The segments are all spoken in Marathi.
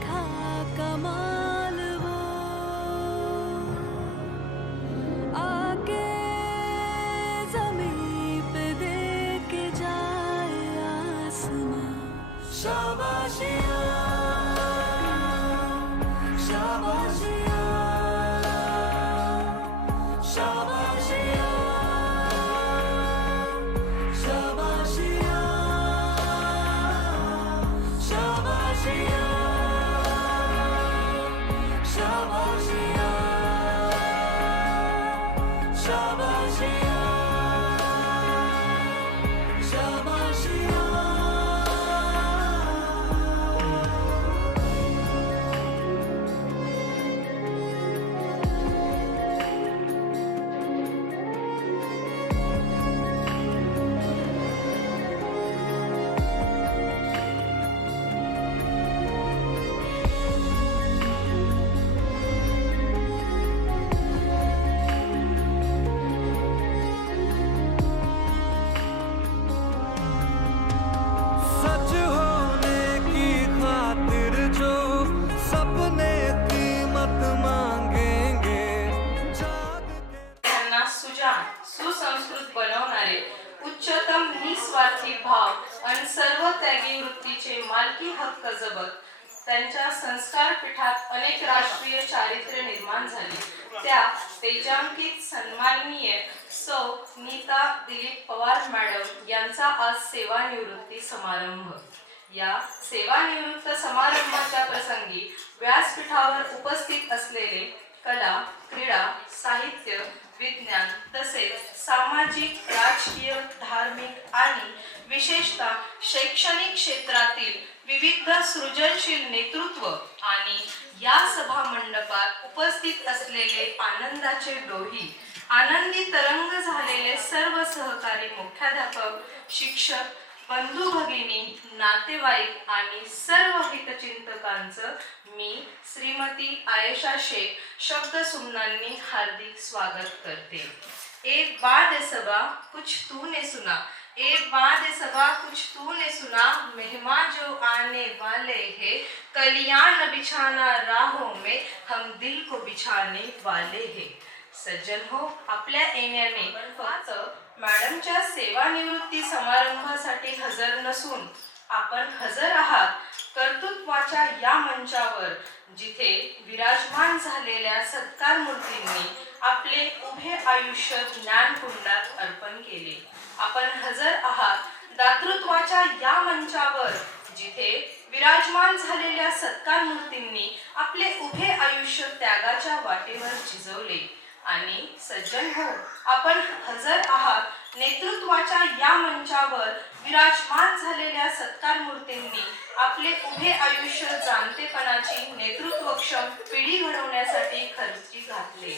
था कमाल वो, आके ज़मीं पे दे के जाए आसमां। शाबाशिया शाबाशिया शाबाशिया शाबाशिया शाबाशिया शाबाशिया शाबाशिया शाबाशिया। सच होने की खातिर जो सपने कीमत मांगेंगे, जाग के त्यांना सुजाण सुसंस्कृत बनवणारे उच्चतम निस्वार्थी भाव आणि सर्व त्यागी वृत्तीचे मालकी हक्क जपत त्यांच्या संस्कार पीठात अनेक राष्ट्रीय चारित्र्य निर्माण झाली। त्या तेजांकित सन्माननीय सौ नीता दिलीप पवार मॅडम यांचा आज सेवानिवृत्ती समारंभ। या सेवानिवृत्त समारंभाच्या प्रसंगी व्यासपीठावर उपस्थित असलेले कला, क्रीडा, साहित्य, विज्ञान तसेच सामाजिक, राजकीय, धार्मिक आणि विशेषतः शैक्षणिक क्षेत्रातील विविध सृजनशील नेतृत्व आणि या सभा मंडपात उपस्थित असलेले आनंदाचे डोही, आनंदी तरंग झालेले सर्व सहकारी मुख्याध्यापक, शिक्षक, बंधू भगिनी, नातेवाईक आणि सर्व हितचिंतकांचं मी श्रीमती आयशा शेख शब्दसुमनांनी हार्दिक स्वागत करते। एक बात है सबा कुछ तूने सुना, एक बात है सबा कुछ तूने सुना, मेहमान जो आने वाले हैं, कलियां न बिछाना राहों में, हम दिल को बिछाने वाले हैं। सज्जन हो, आपल्या येण्याने फक्त मॅडमच्या सेवानिवृत्ती समारंभासाठी हजर नसून आपण हजर आहात कर्तृत्वाच्या या मंचावर, जिथे विराजमान झालेल्या सत्कार मूर्तींनी आपले उभे आयुष्य ज्ञानकुंडात अर्पण केले। आपण हजर आहात दातृत्वाच्या या मंचावर, जिथे विराजमान झालेल्या सत्कार मूर्तींनी आपले उभे आयुष्य त्यागाच्या वाटेवर झिजवले। आणि सज्जन हो, आपण हजर आहात नेतृत्वाच्या या मंचावर, विराजमान झालेल्या सत्कार मूर्तींनी आपले उभे आयुष्य जाणतेपणाची नेतृत्वक्षम पिढी घडवण्यासाठी खर्ची घातले।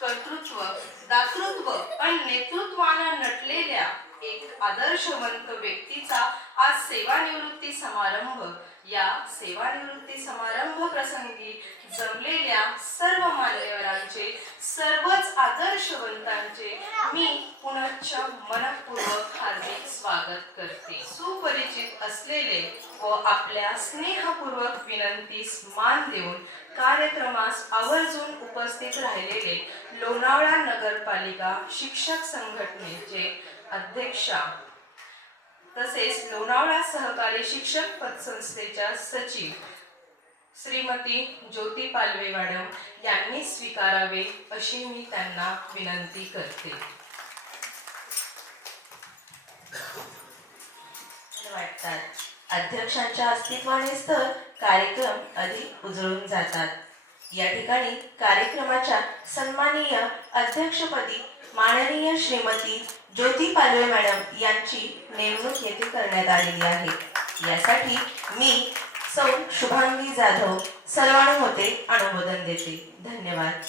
कर्तृत्व, दातृत्व आणि नेतृत्वानं नटलेल्या एक आदर्शवंत व्यक्तीचा आज सेवानिवृत्ती समारंभ। या सेवानिवृत्ती समारंभ प्रसंगी जमलेल्या सर्व मान्यवरांचे, सर्वच आदर्शवंतांचे मी पुनश्च मनपूर्वक हार्दिक स्वागत करते। सुपरिचित असलेले व आपल्या स्नेहपूर्वक विनंतीस मान देऊन कार्यक्रमास आवर्जून उपस्थित राहिलेले लोणावळा नगरपालिका शिक्षक संघटनेचे अध्यक्षा तसेच लोणावळा सहकारी शिक्षक पतसंस्थेच्या सचिव श्रीमती ज्योती पालवे मॅडम यांनी स्वीकारावे अशी मी त्यांना विनंती करते। वाटतात अध्यक्षांच्या अस्तित्वानेच तर कार्यक्रम अधिक उजळून जातात। या ठिकाणी कार्यक्रमाच्या सन्माननीय अध्यक्षपदी माननीय श्रीमती ज्योती पालवे मॅडम यांची नेमणूक येथे करण्यात आलेली आहे। यासाठी मी सौ शुभांगी जाधव सर्वानुमते अनुमोदन देते। धन्यवाद।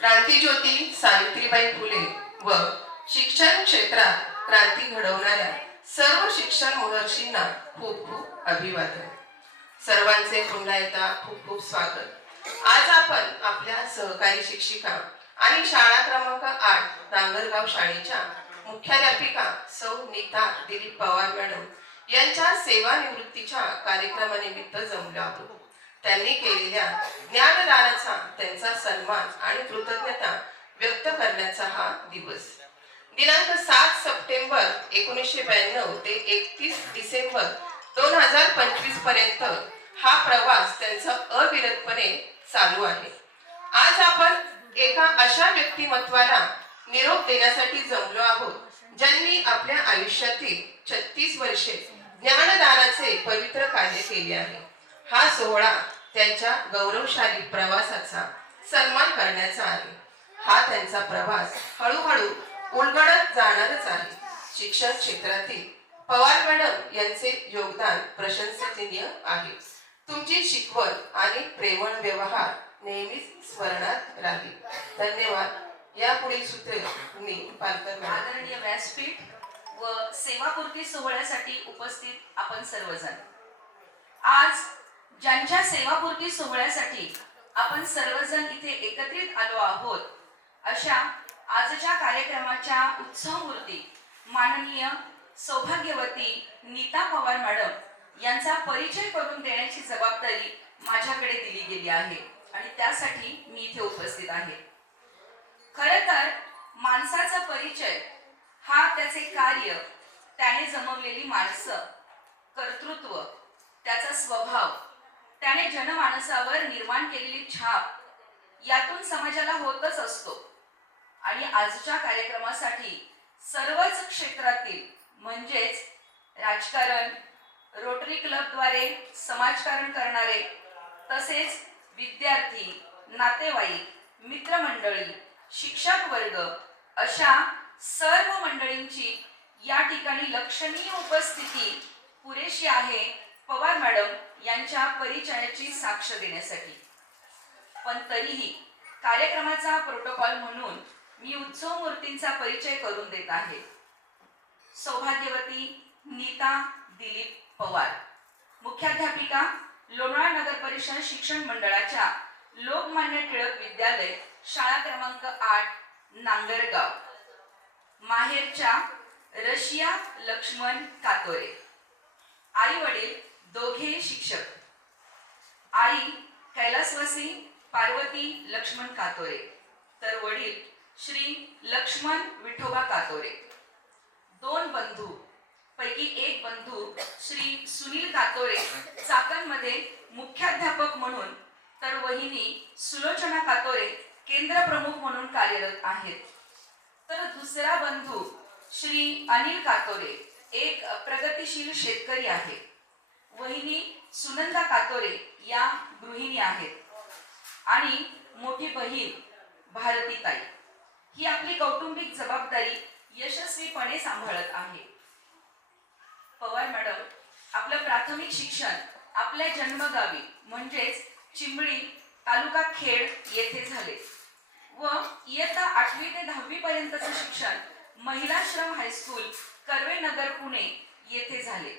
क्रांतिज्योती सावित्रीबाई फुले व शिक्षण क्षेत्रात क्रांती घडवणाऱ्या सर्व शिक्षण महर्षींना खूप खूप अभिवादन. सर्वांचे पुन्हा एकदा खूप खूप स्वागत. आज आपण आपल्या सहकारी शिक्षिका आणि शाळा क्रमांक 8 नांगरगाव शाळेच्या मुख्याध्यापिका सौ नीता दिलीप पवार मॅडम यांच्या सेवानिवृत्तीच्या कार्यक्रमानिमित्त जमलो आहोत. त्यांनी केलेल्या ज्ञानदानाचा त्यांचा सन्मान आणि कृतज्ञता व्यक्त करण्याचा हा दिवस. दिनांक 7 सप्टेंबर 1992 ते 31 डिसेंबर 2025 पर्यंत हा प्रवास त्यांचा अविरतपणे चालू आहे. आज आपण एका अशा व्यक्तिमत्वाला निरोप देण्यासाठी जमलो आहोत ज्यांनी आपल्या आयुष्यातील 36 वर्षे ज्ञानदानाचे पवित्र कार्य केले आहे. हा सोहळा त्यांच्या गौरवशाली प्रवासाचा सन्मान करण्याचा आहे. हा त्यांचा प्रवास हळूहळू उलगडत जाणारच आहे. शिक्षण क्षेत्रातील पवार मॅडम यांचे योगदान प्रशंसनीय आहे. तुमची शिकवण आणि प्रेमळ व्यवहार नेहमीच स्मरणात राहील. धन्यवाद. यापुढील सूत्र मी पालकर मॅडम. आदरणीय व्यासपीठ व सेवापूर्ती सोहळ्यासाठी उपस्थित आपण सर्वजण, आज ज्यांच्या सेवापूर्ती सोहळ्यासाठी आपण सर्वजण इथे एकत्रित आलो आहोत, अशा आजच्या कार्यक्रमाच्या उत्सवमूर्ती माननीय सौभाग्यवती नीता पवार मॅडम यांचा परिचय करून देण्याची जबाबदारी माझ्याकडे दिली गेली आहे आणि त्यासाठी मी इथे उपस्थित आहे. खरं तर माणसाचा परिचय हा त्याचे कार्य, त्याने जमवलेली माणसं, कर्तृत्व, त्याचा स्वभाव, त्याने जनमानसावर निर्माण केलेली छाप, यातून समाजाला होतच असतो. आणि आजच्या कार्यक्रमासाठी सर्वच क्षेत्रातील म्हणजेच राजकारण, रोटरी क्लबद्वारे समाजकारण करणारे, तसेच विद्यार्थी, नातेवाईक, मित्रमंडळी, शिक्षक वर्ग अशा सर्व मंडळींची या ठिकाणी लक्षणीय उपस्थिती पुरेशी आहे पवार मॅडम यांच्या परिचयाची साक्ष देण्यासाठी. पण तरीही कार्यक्रमाचा प्रोटोकॉल म्हणून मी उत्सव मूर्तींचा परिचय करून देत आहे. सौभाग्यवती नीता दिलीप पवार, मुख्याध्यापिका, लोणावळा नगर परिषद शिक्षण मंडळाच्या लोकमान्य टिळक विद्यालय, शाळा क्रमांक 8 नांगरगाव. माहेरच्या रशिया लक्ष्मण कातोरे. आई वडील दोघे शिक्षक. आई कैलासवासी पार्वती लक्ष्मण कातोरे, तर वडील श्री लक्ष्मण विठोबा कातोरे. 2 बंधू पैकी एक बंधू श्री सुनील कातोरे चाकणमध्ये मुख्याध्यापक म्हणून, तर वहिनी सुलोचना कातोरे केंद्र प्रमुख म्हणून कार्यरत आहेत. तर दुसरा बंधू श्री अनिल कातोरे एक प्रगतिशील शेतकरी आहे. वहिनी सुनंदा कातोरे या गृहिणी आहेत आणि मोठी बहीण भारतीताई ही आपली कौटुंबिक जबाबदारी यशस्वीपणे सांभाळत आहे. पवार मॅडम आपलं प्राथमिक शिक्षण आपल्या जन्मगावी म्हणजेच चिंबळी तालुका खेड येथे झाले व इयत्ता 8वी ते 10वी पर्यंतचे शिक्षण महिलाश्रम हायस्कूल कर्वे नगर पुणे येथे झाले.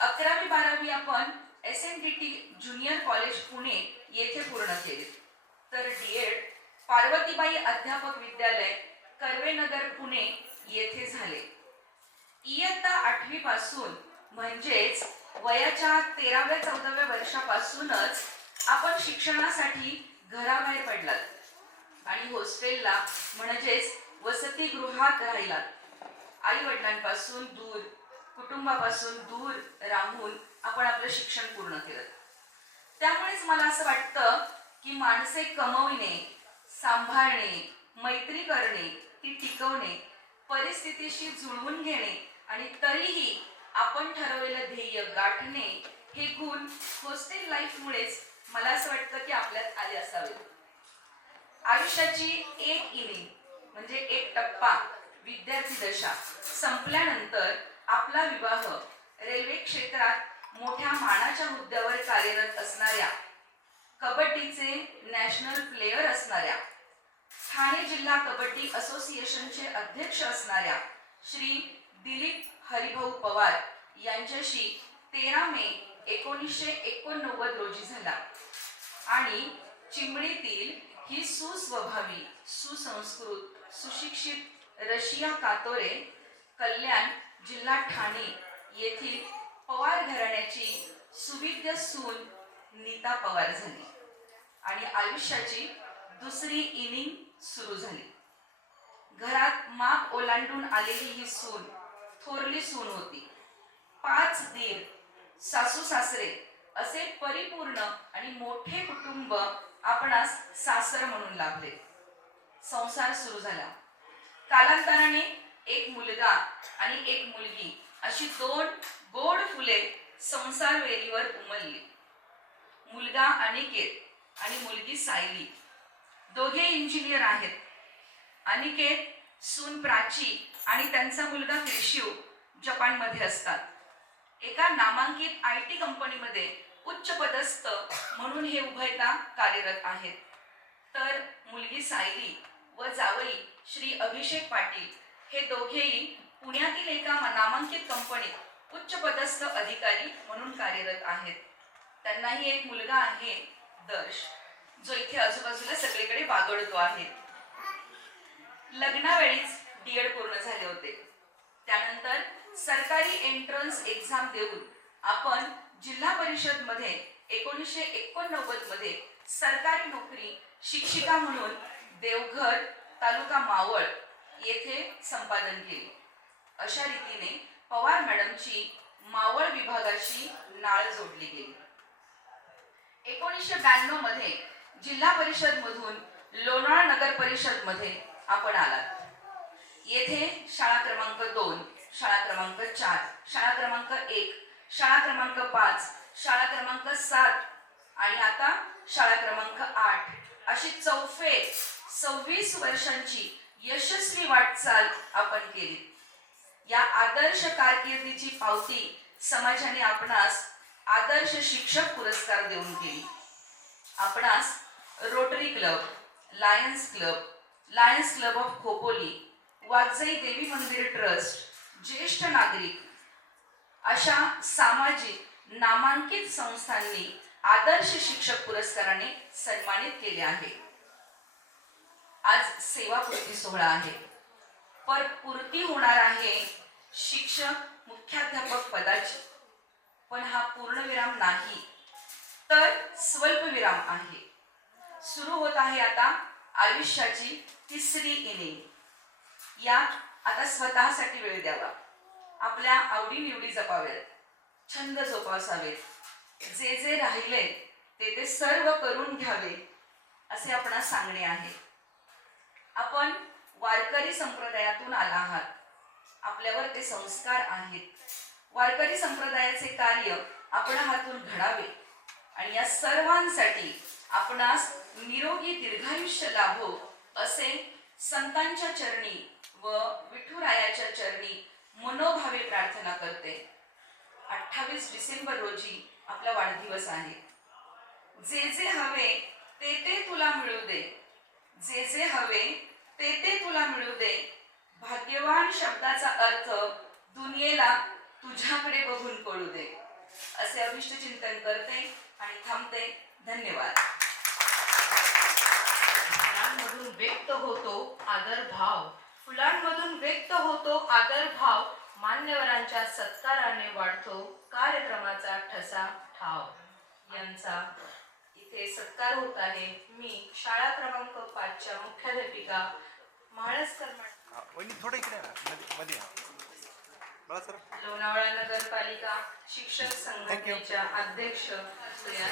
11वी 12वी आपण SNDT ज्युनियर कॉलेज पुणे येथे पूर्ण केले. तर DED पार्वतीबाई अध्यापक विद्यालय कर्वे नगर पुणे येथे झाले. इयत्ता 8वी पासून म्हणजेच वयाच्या 13व्या 14व्या वर्षापासूनच आपण शिक्षणासाठी घराबाहेर पडलात आणि हॉस्टेलला म्हणजेच वसतिगृहात राहिलात. आई वडिलांपासून दूर, कुटुंबापासून दूर राहून आपण आपलं शिक्षण पूर्ण केलं. त्यामुळेच मला असं वाटतं की माणसे कमविणे, सांभाळणे, मैत्री करणे, ती टिकवणे, परिस्थितीशी जुळवून घेणे आणि तरीही आपण ठरवलेलं ध्येय गाठणे, हे गुण हॉस्टेल लाईफमुळेच मला असं वाटतं की आपल्यात आले असावे. आयुष्याची एक इनिंग म्हणजे एक टप्पा, विद्यार्थी दशा संपल्यानंतर आपला विवाह, रेल्वे क्षेत्रात मोठ्या मानाच्या हुद्द्यावर कार्यरत असणाऱ्या, कबड्डीचे नॅशनल प्लेयर असणाऱ्या, जिल्हा कबड्डी असोसिएशनचे अध्यक्ष असणाऱ्या श्री दिलीप हरिभाऊ पवार यांच्याशी 13 मे 1989 रोजी झाला आणि चिंबडीतील ही सुस्वभावी, सुसंस्कृत, सुशिक्षित रशिया कातोरे कल्याण जिल्हा ठाणे येथील पवार घराण्याची सुविद्य सून नीता पवार झाली आणि आयुष्याची दुसरी इनिंग सुरू झाली. घरात माग ओलांडून आलेली ही सून थोरली सून होती. 5 दीर, सासू सासरे असे परिपूर्ण आणि मोठे कुटुंब आपणास सासर म्हणून लाभले. संसार सुरू झाला. कालांतराने एक मुलगा आणि एक मुलगी अशी 2 गोड फुले संसार वेलीवर उमलली. मुलगा अनिकेत आणि मुलगी सायली दोघे इंजिनियर आहेत. अनिकेत सून प्राची आणि त्यांचा मुलगा क्रिशिव जपानमध्ये असतात. एका नामांकित IT कंपनीमध्ये उच्च पदस्थ म्हणून हे उभयता कार्यरत आहेत. तर मुलगी सायली व जावई श्री अभिषेक पाटील हे दोघेही पुण्यातील एका नामांकित कंपनीत उच्च पदस्थ अधिकारी म्हणून कार्यरत आहेत. त्यांनाही एक मुलगा आहे दर्श, जो इथे आजूबाजूला सगळीकडे बागडतो आहे. लग्नावेळीच D.Ed पूर्ण झाले होते. त्यानंतर सरकारी एंट्रन्स एक्झाम देऊन आपण जिल्हा परिषद मध्ये 1989 मध्ये सरकारी नोकरी शिक्षिका म्हणून देवघर तालुका मावळ येथे संपादन केले. अशा रीतीने पवार मॅडमची मावळ विभागाशी नाळ जोडली गेली. 1992 मध्ये जिल्हा परिषद मधून लोणावळा नगर परिषद मध्ये आपण आलात. येथे शाळा क्रमांक 2, शाळा क्रमांक 4, शाळा क्रमांक 1, शाळा क्रमांक 5, शाळा क्रमांक 7 आणि आता शाळा क्रमांक 8 अशी चौफे 26 वर्षांची यशस्वी वाटचाल आपण केली. या आदर्श कारकिर्दीची पावती समाजाने आपणास आदर्श शिक्षक पुरस्कार देऊन केली. आपणास Rotary Club, Lions Club of Khopoli, Waghjai देवी मंदिर ट्रस्ट, ज्येष्ठ नागरिक अशा सामाजिक नामांकित संस्थांनी आदर्श शिक्षक पुरस्काराने सन्मानित केले आहे. आज सेवापूर्ती सोहळा आहे, पर पूर्ती होणार आहे शिक्षक मुख्याध्यापक पदाची. पण हा पूर्णविराम नाही, तर स्वल्पविराम आहे. सुरू होत आहे आता आयुष्याची तिसरी इनिंग. यात आता स्वतःसाठी वेळ द्यावा, आपल्या आवडीनिवडी जपाव्यात, छंद जोपासावेत, जे जे राहिले ते सर्व करून घ्यावे असे आपणास सांगणे आहे. आपण वारकरी संप्रदायातून आला आहात, आपल्यावर ते संस्कार आहेत. वारकरी संप्रदायाचे कार्य आपण हातून घडावे आणि या सर्वांसाठी आपणास निरोगी दीर्घायुष्य लाभो असे संतांच्या चरणी व विठुरायाच्या चरणी मनोभावे प्रार्थना करते. 28 डिसेंबर रोजी आपला वाढदिवस आहे. जे जे हवे ते तुला मिळू दे, जे जे हवे ते तुला मिळू दे. भाग्यवान शब्दाचा अर्थ दुनियेला तुझ्याकडे बघून कळू दे असे अभिष्ट चिंतन करते आणि थांबते. धन्यवाद. फुलांमधून व्यक्त होतो आदर भाव, फुलांमधून व्यक्त होतो आदर भाव, मान्यवरांच्या सत्काराने वाढतो कार्यक्रमाचा ठसा ठाव. यांचा इथे सत्कार होत आहे. मी शाळा क्रमांक 5च्या मुख्याध्यापिका म्हाळसकर थोडं इकडे मध्ये मला सर लोणावळा नगरपालिका शिक्षक संघटनेच्या अध्यक्ष सुया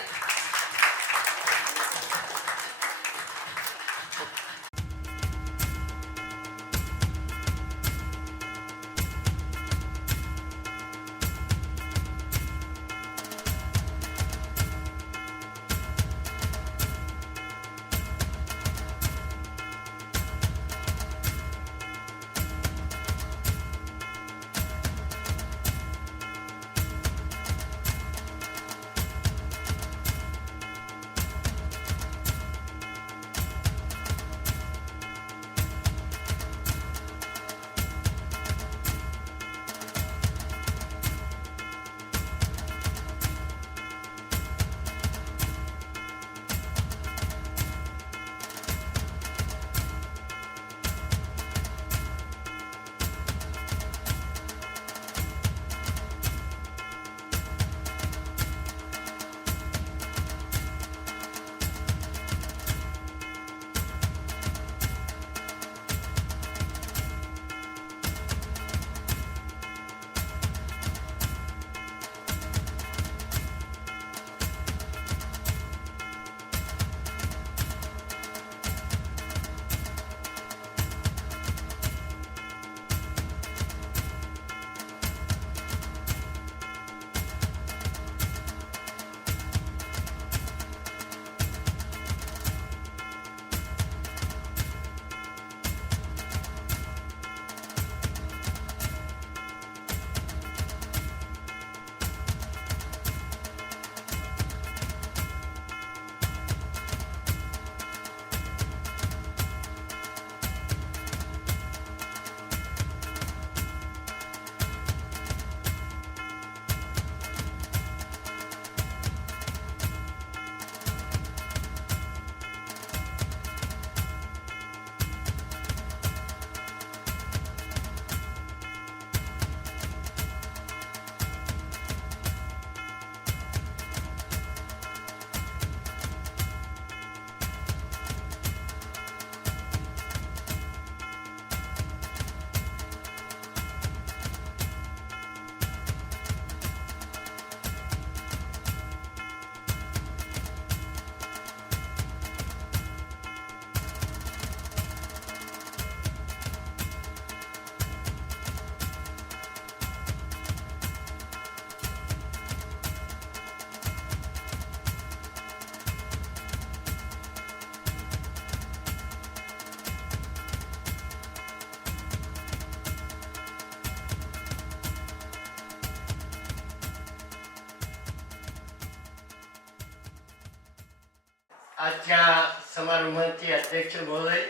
आजच्या समारंभाचे अध्यक्ष महोदय,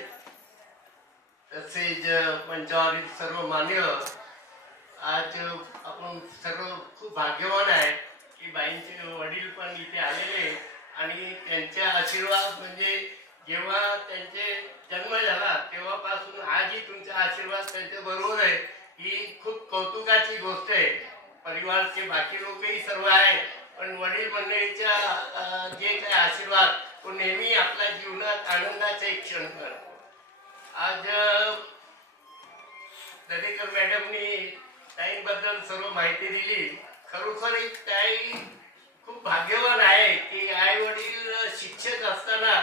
तसेच मंचावरील सर्व मान्य, आज आपण सर्व खूप भाग्यवान आहे की बाईंचे वडील पण इथे आलेले आणि त्यांचा आशीर्वाद म्हणजे जेव्हा त्यांचे जन्म झाला तेव्हापासून आजही तुमचा आशीर्वाद त्यांच्या बरोबर आहे, ही खूप कौतुकाची गोष्ट आहे. परिवारचे बाकी लोकही सर्व आहे, पण वडील मंडळीच्या जे काही आशीर्वाद तो नेहमी आपल्या जीवनात आनंदाचा एक क्षण करतो. आज दरेकर मॅडमनी ताईंबद्दल सर्व माहिती दिली. खरोखर एक ताई खूप भाग्यवान आहे की आई वडील शिक्षक असताना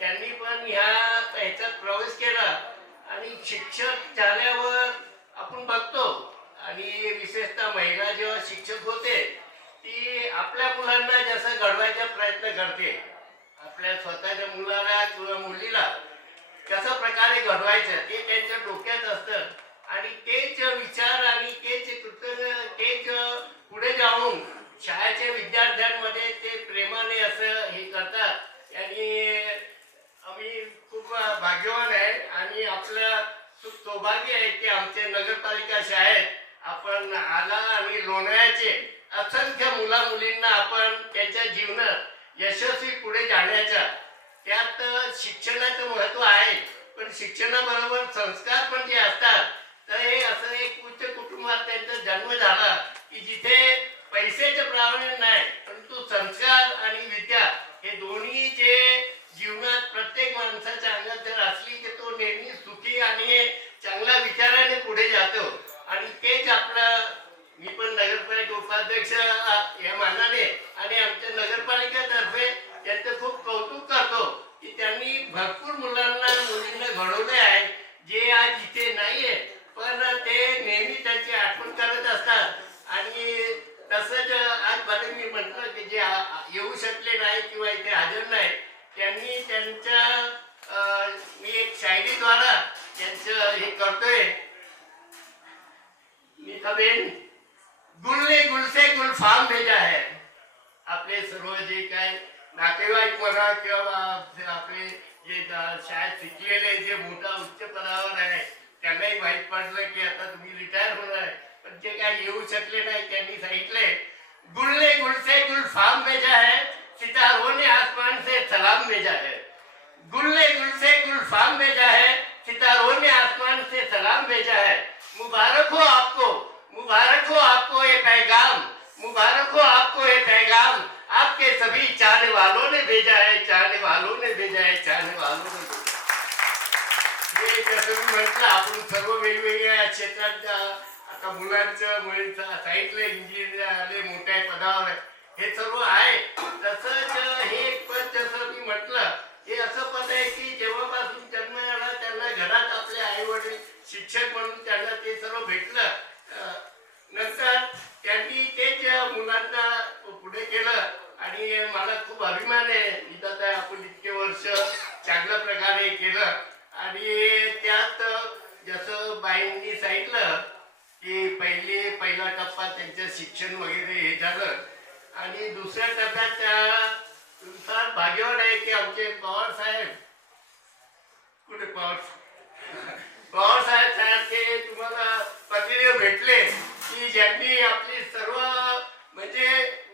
त्यांनी पण ह्याच्यात प्रवेश केला आणि शिक्षक झाल्यावर आपण बघतो आणि विशेषतः महिला जेव्हा शिक्षक होते ती आपल्या मुलांना जसं घडवायचा प्रयत्न करते, आपल्या स्वतःच्या मुलाला किंवा मुलीला कशा प्रकारे घडवायचं ते त्यांच्या डोक्यात असतं आणि तेच विचार आणि तेच पुढे जाऊन शाळेच्या विद्यार्थ्यांमध्ये ते प्रेमाने असं हे करतात आणि आम्ही खूप भाग्यवान आहे आणि आपलं खूप सौभाग्य आहे की आमच्या नगरपालिका शाळेत आपण आला आणि लोणाळ्याचे असंख्य मुला मुलींना आपण त्यांच्या जीवनात यशस्वी पुढे जाण्याच्या त्यात शिक्षणाचं महत्त्व आहे, पण शिक्षणाबरोबर संस्कार पण जे असतात तर हे असं एक उच्च कुटुंबात त्यांचा जन्म झाला की जिथे पैशाचं प्राधान्य नाही परंतु संस्कार आणि विद्या हे दोन्ही जे जीवनात प्रत्येक माणसाच्या अंगात जर असली तर तो नेहमी सुखी आणि चांगल्या विचाराने पुढे जातो आणि तेच आपलं मी पण नगरपालिका उपाध्यक्ष या मानाने आणि आमच्या नगरपालिकेतर्फे त्यांचं खूप कौतुक करतो की त्यांनी भरपूर मुलांना मुलींना घडवले आहे जे आज इथे नाहीये, पण ते नेहमी त्यांची आठवण करत असतात आणि तसंच आज मला मी म्हटलं की जे येऊ शकले नाही किंवा इथे हजर नाही त्यांनी त्यांच्या मी एक शायरीद्वारा त्यांचं हे करतोय. नीताबेन, गुल ने गुल से गुलफाम भेजा है. आपले सर्व जे काय नातेवाईक म्हणा किंवा आपले जे शाळेत शिकलेले जे मोठा उच्च पदावर आहे त्यांनाही माहीत पडलं की आता तुम्ही रिटायर होणार आहे, पण जे काय येऊ शकले नाही त्यांनी सांगितले गुल ने गुल से गुलफाम भेजा है, सितारों ने आसमान से सलाम भेजा है. गुल ने गुल से गुलफाम भेजा है, सितारों ने आसमान से सलाम भेजा है. मुबारक हो आपको ये पैगाम, मुबारक हो आपको ये पैगाम. आपके सभी चाहने वालों ने भेजा है, चाहने वालों ने भेजा है, चाहने वालों ने भेजा है. हे जसं मी म्हटलं आपण सर्व वेगवेगळ्या क्षेत्रात आता मुलांचं मुलींचं सांगितलं इंजिनियर आले मोठ्या पदावर हे सर्व आहे. तसंच हे पद जसं मी म्हटलं हे असं पद आहे की जेव्हापासून जन्म झाला त्यांना घरात आपले आई वडील शिक्षक म्हणून त्यांना ते सर्व भेटलं. नंतर त्यांनी तेच मुलांना पुढे केलं आणि मला खूप अभिमान आहे इथं आपण इतके वर्ष चांगल्या प्रकारे केलं आणि त्यात जसं बाईंनी सांगितलं की पहिला टप्पा त्यांचं शिक्षण वगैरे हे झालं आणि दुसऱ्या टप्प्यात त्या भाग्यवान आहे की आमचे पवार साहेब कुठे पवार साहेब सारखे तुम्हाला प्रतिनिधी भेटले की ज्यांनी आपली सर्व म्हणजे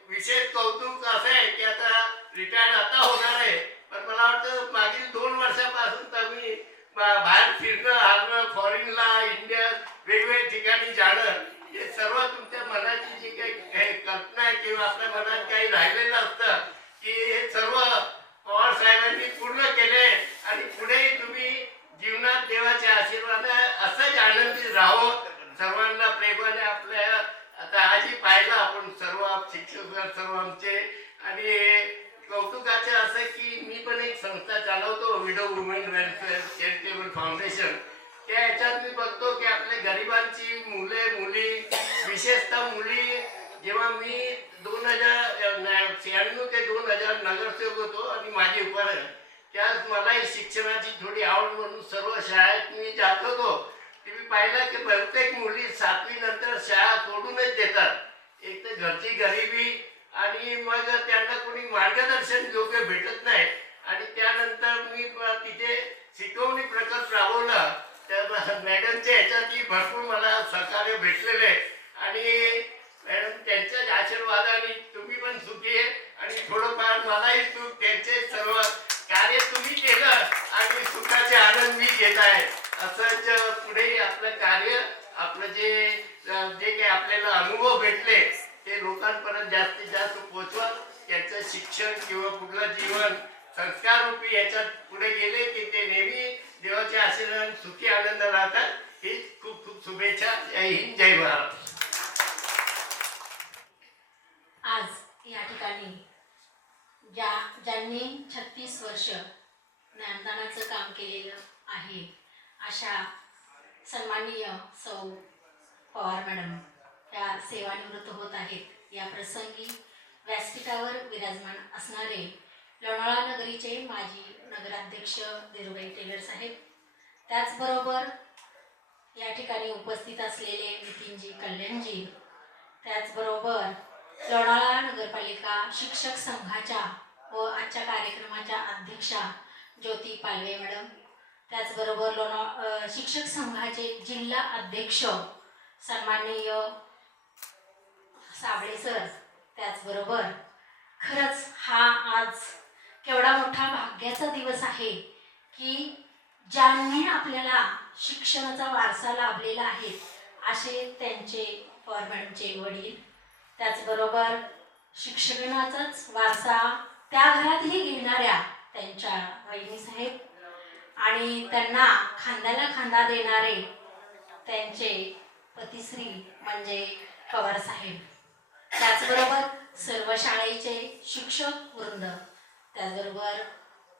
विशेष कौतुक असं आहे की आता रिटायर आता होणार आहे, पण मला वाटतं मागील 2 वर्षापासून तुम्ही बाहेर फिरणं हालणं फॉरेनला इंडिया वेगवेगळ्या ठिकाणी जाणं हे सर्व तुमच्या मनाची जी काही कल्पना आहे किंवा आपल्या मनात काही राहिलेलं असतं की हे सर्व पवार साहेबांनी पूर्ण केले आणि पुढे तुम्ही जीवनात देवाचे आशीर्वाद असंच आनंदी राहो. सर्वांना प्रेमाने आपल्या आता आजही पाहिलं आपण सर्व शिक्षक सर्व आमचे आणि कौतुकाचे असं की मी पण एक संस्था चालवतो widow women welfare charitable foundation. त्या ह्याच्यात मी बघतो की आपल्या गरिबांची मुले मुली विशेषतः मुली जेव्हा मी 2096 ते 2000 नगरसेवक होतो आणि माझी उपर त्यात मलाही शिक्षणाची थोडी आवड म्हणून सर्व शाळेत मी जात होतो. मी पाहिलं की प्रत्येक मुली 7वी नंतर शाळा सोडूनच देतात. एक तर घरची गरिबी आणि मग त्यांना कोणी मार्गदर्शन योग्य भेटत नाही आणि त्यानंतर मी तिथे शिकवणी प्रकल्प राबवला. तर मॅडमच्या ह्याच्यातही भरपूर मला सहकार्य भेटलेलं आहे आणि मॅडम त्यांच्याच आशीर्वादाने तुम्ही पण सुखी आहे आणि थोडंफार मलाही सुख त्यांचे सर्व कार्य तुम्ही केलं आणि सुखाचे आनंद मी घेत आहे. असंच पुढे आपलं कार्य आपलं जे काही आपल्याला अनुभव भेटले ते लोकांपर्यंत जास्तीत जास्त पोचवा. त्यांचं शिक्षण किंवा कुठलं जीवन संस्कार रूपी याच्यात पुढे गेले की ते नेहमी देवाच्या आशीर्वादाने सुखी आनंद राहतात. ही खूप खूप शुभेच्छा. जय हिंद, जय भारत. आज या ठिकाणी ज्यांनी 36 वर्ष ज्ञानदानाचं काम केलेलं आहे अशा सन्माननीय सौ पवार मॅडम त्या सेवानिवृत्त होत आहेत. या प्रसंगी व्यासपीठावर विराजमान असणारे लोणावळा नगरीचे माजी नगराध्यक्ष धीरूभाई टेलर साहेब, त्याचबरोबर या ठिकाणी उपस्थित असलेले नितीनजी कल्याणजी, त्याचबरोबर लोणावळा नगरपालिका शिक्षक संघाच्या व आजच्या कार्यक्रमाच्या अध्यक्षा ज्योती पालवे मॅडम, त्याचबरोबर शिक्षक संघाचे जिल्हा अध्यक्ष सन्माननीय साबळे सर, त्याचबरोबर खरंच हा आज केवढा मोठा भाग्याचा दिवस आहे की ज्यांनी आपल्याला शिक्षणाचा वारसा लाभलेला आहे असे त्यांचे पवार मॅडमचे वडील, त्याचबरोबर शिक्षणाचाच वारसा त्या घरातही घेणाऱ्या त्यांच्या वहिनीसाहेब आणि त्यांना खांद्याला खांदा देणारे त्यांचे पतिश्री म्हणजे पवार साहेब, त्याचबरोबर सर्व शाळेचे शिक्षक वृंद, त्याचबरोबर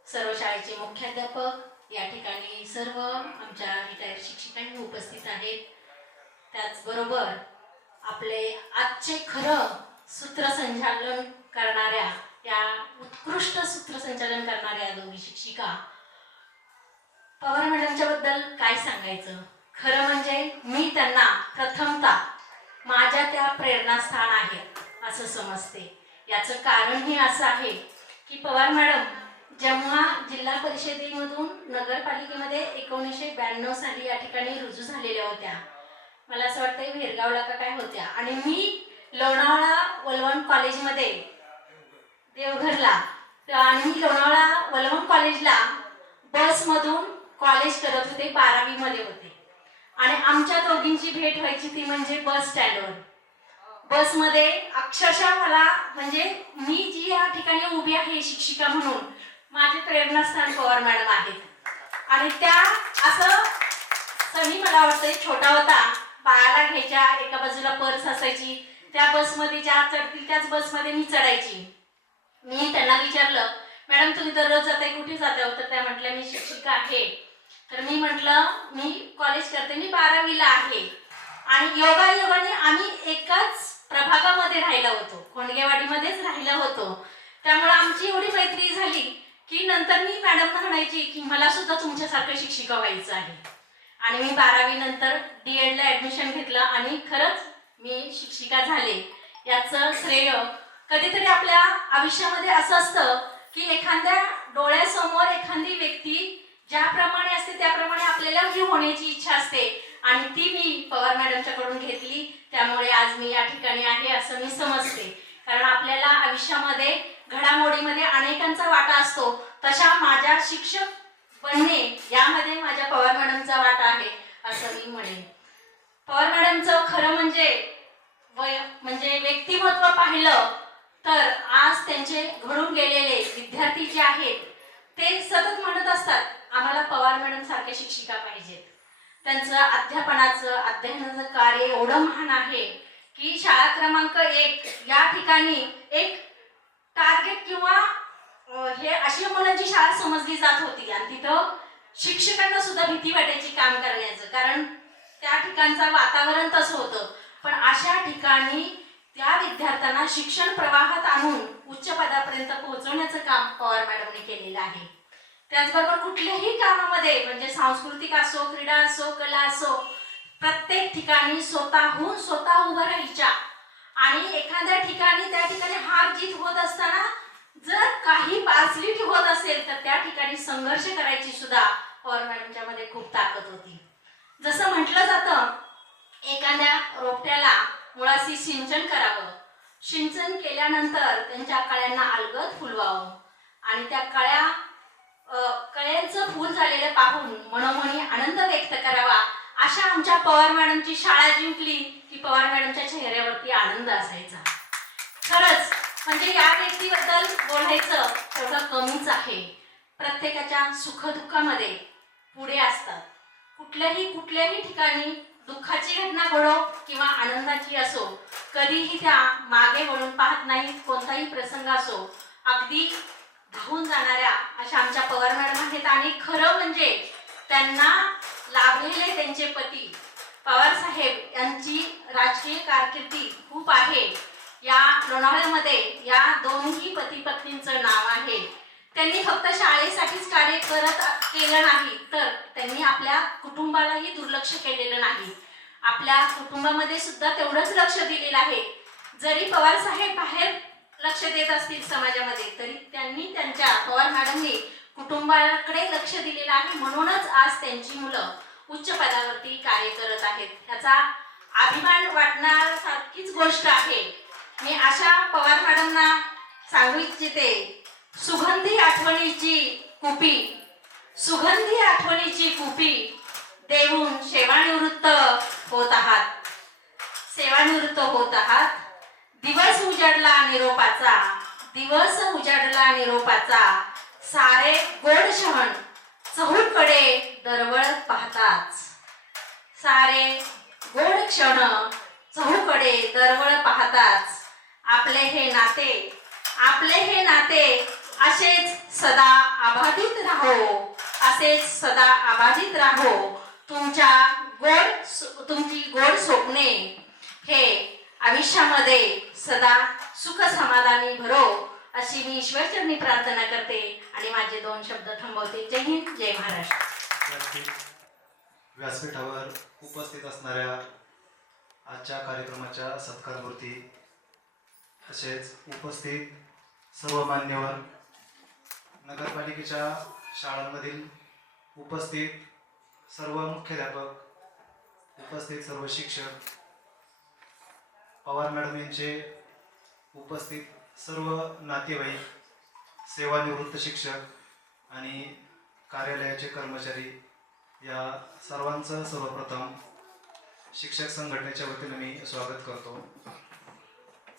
सर्व शाळेचे मुख्याध्यापक, या ठिकाणी सर्व आमच्या रिटायर्ड शिक्षकांनी उपस्थित आहेत. त्याचबरोबर आपले आजचे खरं सूत्रसंचालन करणाऱ्या या उत्कृष्ट सूत्रसंचालन करणाऱ्या दोन्ही शिक्षिका पवार मॅडमच्या बद्दल काय सांगायचं. खरं म्हणजे मी त्यांना प्रथमतः माझ्या त्या प्रेरणास्थान आहेत असं समजते. याचं कारणही असं आहे की पवार मॅडम जेव्हा जिल्हा परिषदेमधून नगरपालिकेमध्ये 1992 साली या ठिकाणी रुजू झालेल्या होत्या, मला असं वाटतं भेरगावला का काय होत्या, आणि मी लोणावळा वलवण कॉलेजमध्ये देवघरला, आणि मी लोणावळा वलवण कॉलेजला बसमधून कॉलेज करत होते, 12वी मध्ये होते, आणि आमच्या दोघींची भेट व्हायची ती म्हणजे बस स्टँडवर. बसमध्ये अक्षरशः मला म्हणजे मी जी या ठिकाणी उभी आहे शिक्षिका म्हणून माझे प्रेरणास्थान पवार मॅडम आहेत. आणि त्या असं सनी मला वाटतं छोटा होता, बाळाला घ्यायच्या, एका बाजूला पर्स असायची, त्या बसमध्ये ज्या चढतील त्याच बसमध्ये मी चढायची. मी त्यांना विचारलं, मॅडम तुम्ही दररोज जाताय, कुठे जाताय? तर त्या म्हटल्या मी शिक्षिका आहे. तर मी म्हटलं मी कॉलेज करते, मी 12वीला आहे. आणि योगायोगाने आम्ही एकाच प्रभागामध्ये राहिला होतो, कोंडगेवाडीमध्येच राहिला होतो. त्यामुळे आमची एवढी मैत्री झाली की नंतर मी मॅडमना म्हणायची की मला सुद्धा तुमच्यासारखं शिक्षिका व्हायचं आहे. आणि मी 12वी नंतर DED ला ॲडमिशन घेतलं आणि खरंच मी शिक्षिका झाले. याचं श्रेय कधीतरी आपल्या आयुष्यामध्ये असं असतं की एखाद्या डोळ्यासमोर एखादी व्यक्ती ज्याप्रमाणे असते त्याप्रमाणे आपल्याला ही होण्याची इच्छा असते, आणि ती मी पवार मॅडमच्याकडून घेतली. त्यामुळे आज मी या ठिकाणी आहे असं मी समजते. कारण आपल्याला आयुष्यामध्ये घडामोडीमध्ये अनेकांचा वाटा असतो, तशा माझ्या शिक्षक बनणे यामध्ये माझ्या पवार मॅडमचा वाटा आहे असं मी म्हणेन. पवार मॅडमचं खरं म्हणजे व्यक्तिमत्व पाहिलं तर आज त्यांचे घडून गेलेले विद्यार्थी जे आहेत ते सतत म्हणत असतात आम्हाला पवार मॅडम सारख्या शिक्षिका पाहिजेत. त्यांचं अध्ययनाचं कार्य एवढं महान आहे की शाळा क्रमांक 1 या ठिकाणी एक टार्गेट किंवा हे अशी मुलांची शाळा समजली जात होती, आणि तिथं शिक्षकांना सुद्धा भीती वाटायची काम करण्याचं, कारण त्या ठिकाणचं वातावरण तसं होतं. पण अशा ठिकाणी त्या विद्यार्थ्यांना शिक्षण प्रवाहात आणून उच्च पदापर्यंत पोहोचवण्याचं काम पवार मॅडमने केलेलं आहे. त्याचबरोबर कुठल्याही कामामध्ये म्हणजे सांस्कृतिक असो, क्रीडा असो, कला असो, प्रत्येक ठिकाणी स्वतः उभं राहायच्या. आणि एखाद्या ठिकाणी त्या ठिकाणी हार जीत होत असताना जर काही पासलीट होत असेल तर त्या ठिकाणी संघर्ष करायची सुद्धा पवार मॅडमच्या मध्ये खूप ताकद होती. जसं म्हटलं जातं, एखाद्या रोपट्याला मुळाशी सिंचन करावं, सिंचन केल्यानंतर त्यांच्या कळ्यांना अलगद फुलवावं आणि त्या कळ्यांचं फूल झालेलं पाहून मनोमनी आनंद व्यक्त करावा. अशा आमच्या पवार मॅडमची शाळा जिंकली की पवार मॅडमच्या चेहऱ्यावरती आनंद असायचा. खरंच म्हणजे या व्यक्तीबद्दल बोलायचं तेवढं कमीच आहे. प्रत्येकाच्या सुखदुःखामध्ये पुढे असतात. कुठल्याही ठिकाणी दुःखाची घटना घडो किंवा आनंदाची असो, कधीही त्या मागे वळून पाहत नाहीत. कोणताही प्रसंग असो अगदी धावून जाणाऱ्या अशा आमच्या पवार मॅडम आहेत. आणि खरं म्हणजे त्यांना लाभलेले त्यांचे पती पवार साहेब यांची राजकीय कारकिर्दी खूप आहे. या लोणावळ्यामध्ये या दोन्ही पती पत्नींचं नाव आहे. त्यांनी फक्त शाळेसाठीच कार्य केलं नाही, तर त्यांनी आपल्या कुटुंबालाही दुर्लक्ष केलेलं नाही. आपल्या कुटुंबामध्ये सुद्धा तेवढंच लक्ष दिलेलं आहे. जरी पवार साहेब बाहेर लक्ष देत असतील समाजामध्ये, तरी त्यांनी त्यांच्या पवार मॅडमनी कुटुंबाकडे लक्ष दिलेलं आहे. म्हणूनच आज त्यांची मुलं उच्च पदावरती कार्य करत आहेत. ह्याचा अभिमान वाटण्यासारखीच गोष्ट आहे. मी अशा पवार मॅडमना सांगू इच्छिते, सुगंधी आठवणीची कुपी देऊन सेवानिवृत्त होत आहात. दिवस उजाडला निरोपाचा सारे गोड क्षण चहूकडे दरवळत पाहताच. आपले हे नाते असेच सदा अबाधित राहो. तुमची गोड स्वप्ने हे आयुष्यामध्ये सदा सुख समाधानी भरो, अशी मी ईश्वरचरणी प्रार्थना करते आणि माझे 2 शब्द थांबवते. जय हिंद, जय महाराष्ट्र. व्यासपीठावर उपस्थित असणाऱ्या आजच्या कार्यक्रमाच्या सत्कारमूर्ती, तसेच उपस्थित सर्व मान्यवर, नगरपालिकेच्या शाळांमधील उपस्थित सर्व मुख्याध्यापक, उपस्थित सर्व शिक्षक, पवार मॅडम यांचे उपस्थित सर्व नातेवाईक, सेवानिवृत्त शिक्षक आणि कार्यालयाचे कर्मचारी, या सर्वांचं सर्वप्रथम शिक्षक संघटनेच्या वतीने मी स्वागत करतो.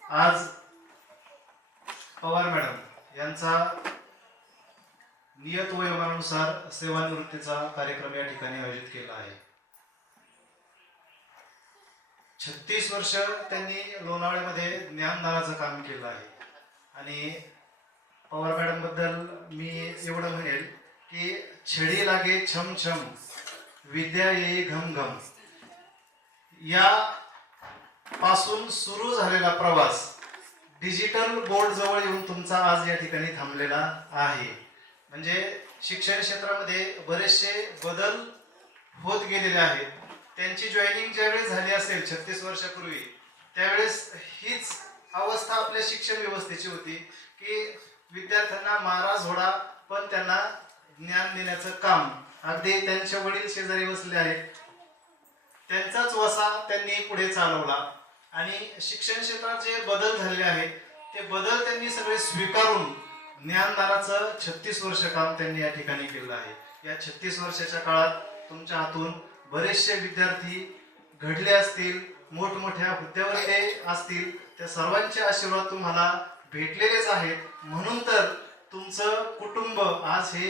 आज पवार मॅडम यांचा नियत वयोमानानुसार सेवानिवृत्तीचा कार्यक्रम या ठिकाणी आयोजित केला आहे. 36 वर्ष त्यांनी लोणावळ्यामध्ये ज्ञानदानाचं काम केलं आहे. आणि पवार मॅडम बद्दल मी एवढं म्हणेल की छडी लागे छम छम, विद्या येई घम घम, या पासून सुरू झालेला प्रवास डिजिटल बोर्ड जवळ येऊन तुमचा आज या ठिकाणी थांबलेला आहे. म्हणजे शिक्षण क्षेत्रामध्ये बरेचसे बदल होत गेलेले आहेत. त्यांची जॉईनिंग ज्यावेळेस झाली असेल 36 वर्षापूर्वी, त्यावेळेस हीच अवस्था आपल्या शिक्षण व्यवस्थेची होती की विद्यार्थ्यांना मारा झोडा, पण त्यांना ज्ञान देण्याचं काम अगदी त्यांच्या वडील शेजारी बसले आहेत, त्यांचाच वसा त्यांनी पुढे चालवला. आणि शिक्षण क्षेत्रात जे बदल झालेले आहेत ते बदल त्यांनी सगळे स्वीकारून ज्ञानदानाचं 36 वर्ष काम त्यांनी या ठिकाणी केलं आहे. या 36 वर्षाच्या काळात तुमच्या हातून बरेचसे विद्यार्थी घडले असतील, मोठमोठ्या हुद्द्यावर ते असतील, त्या सर्वांचे आशीर्वाद तुम्हाला भेटलेलेच आहेत. म्हणून तर तुमचं कुटुंब आज हे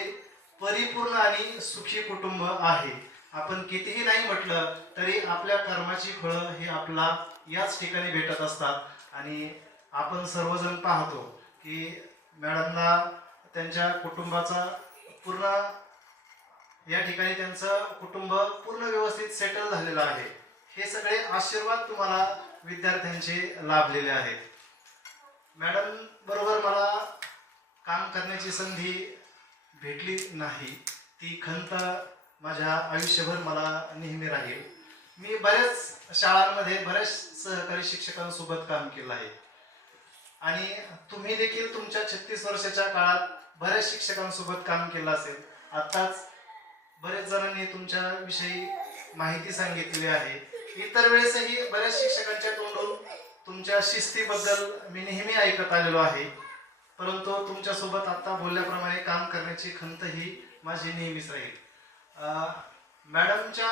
परिपूर्ण आणि सुखी कुटुंब आहे. आपण कितीही नाही म्हटलं तरी आपल्या कर्माची फळं ही आपला याच ठिकाणी भेटत असतात. आणि आपण सर्वजण पाहतो की मॅडमना त्यांच्या कुटुंबाचा पूर्ण या ठिकाणी त्यांचं कुटुंब पूर्ण व्यवस्थित सेटल झालेलं आहे. हे सगळे आशीर्वाद तुम्हाला विद्यार्थ्यांचे लाभलेले आहेत. मॅडम बरोबर मला काम करण्याची संधी भेटली नाही, ती खंत माझ्या आयुष्यभर मला नेहमी राहील. मी बऱ्याच शाळांमध्ये बऱ्याच सहकारी शिक्षकांसोबत काम केलं आहे. आणि तुम्ही देखील तुमच्या 36 वर्षाच्या काळात बऱ्याच शिक्षकांसोबत काम केलं असेल. आत्ताच बरेच जणांनी तुमच्या विषयी माहिती सांगितलेली आहे. इतर वेळेसही बऱ्याच शिक्षकांच्या तोंडून तुमच्या शिस्तीबद्दल मी नेहमी ऐकत आलेलो आहे. परंतु तुमच्यासोबत आता बोलल्याप्रमाणे काम करण्याची खंत ही माझी नेहमीच राहील. मॅडमच्या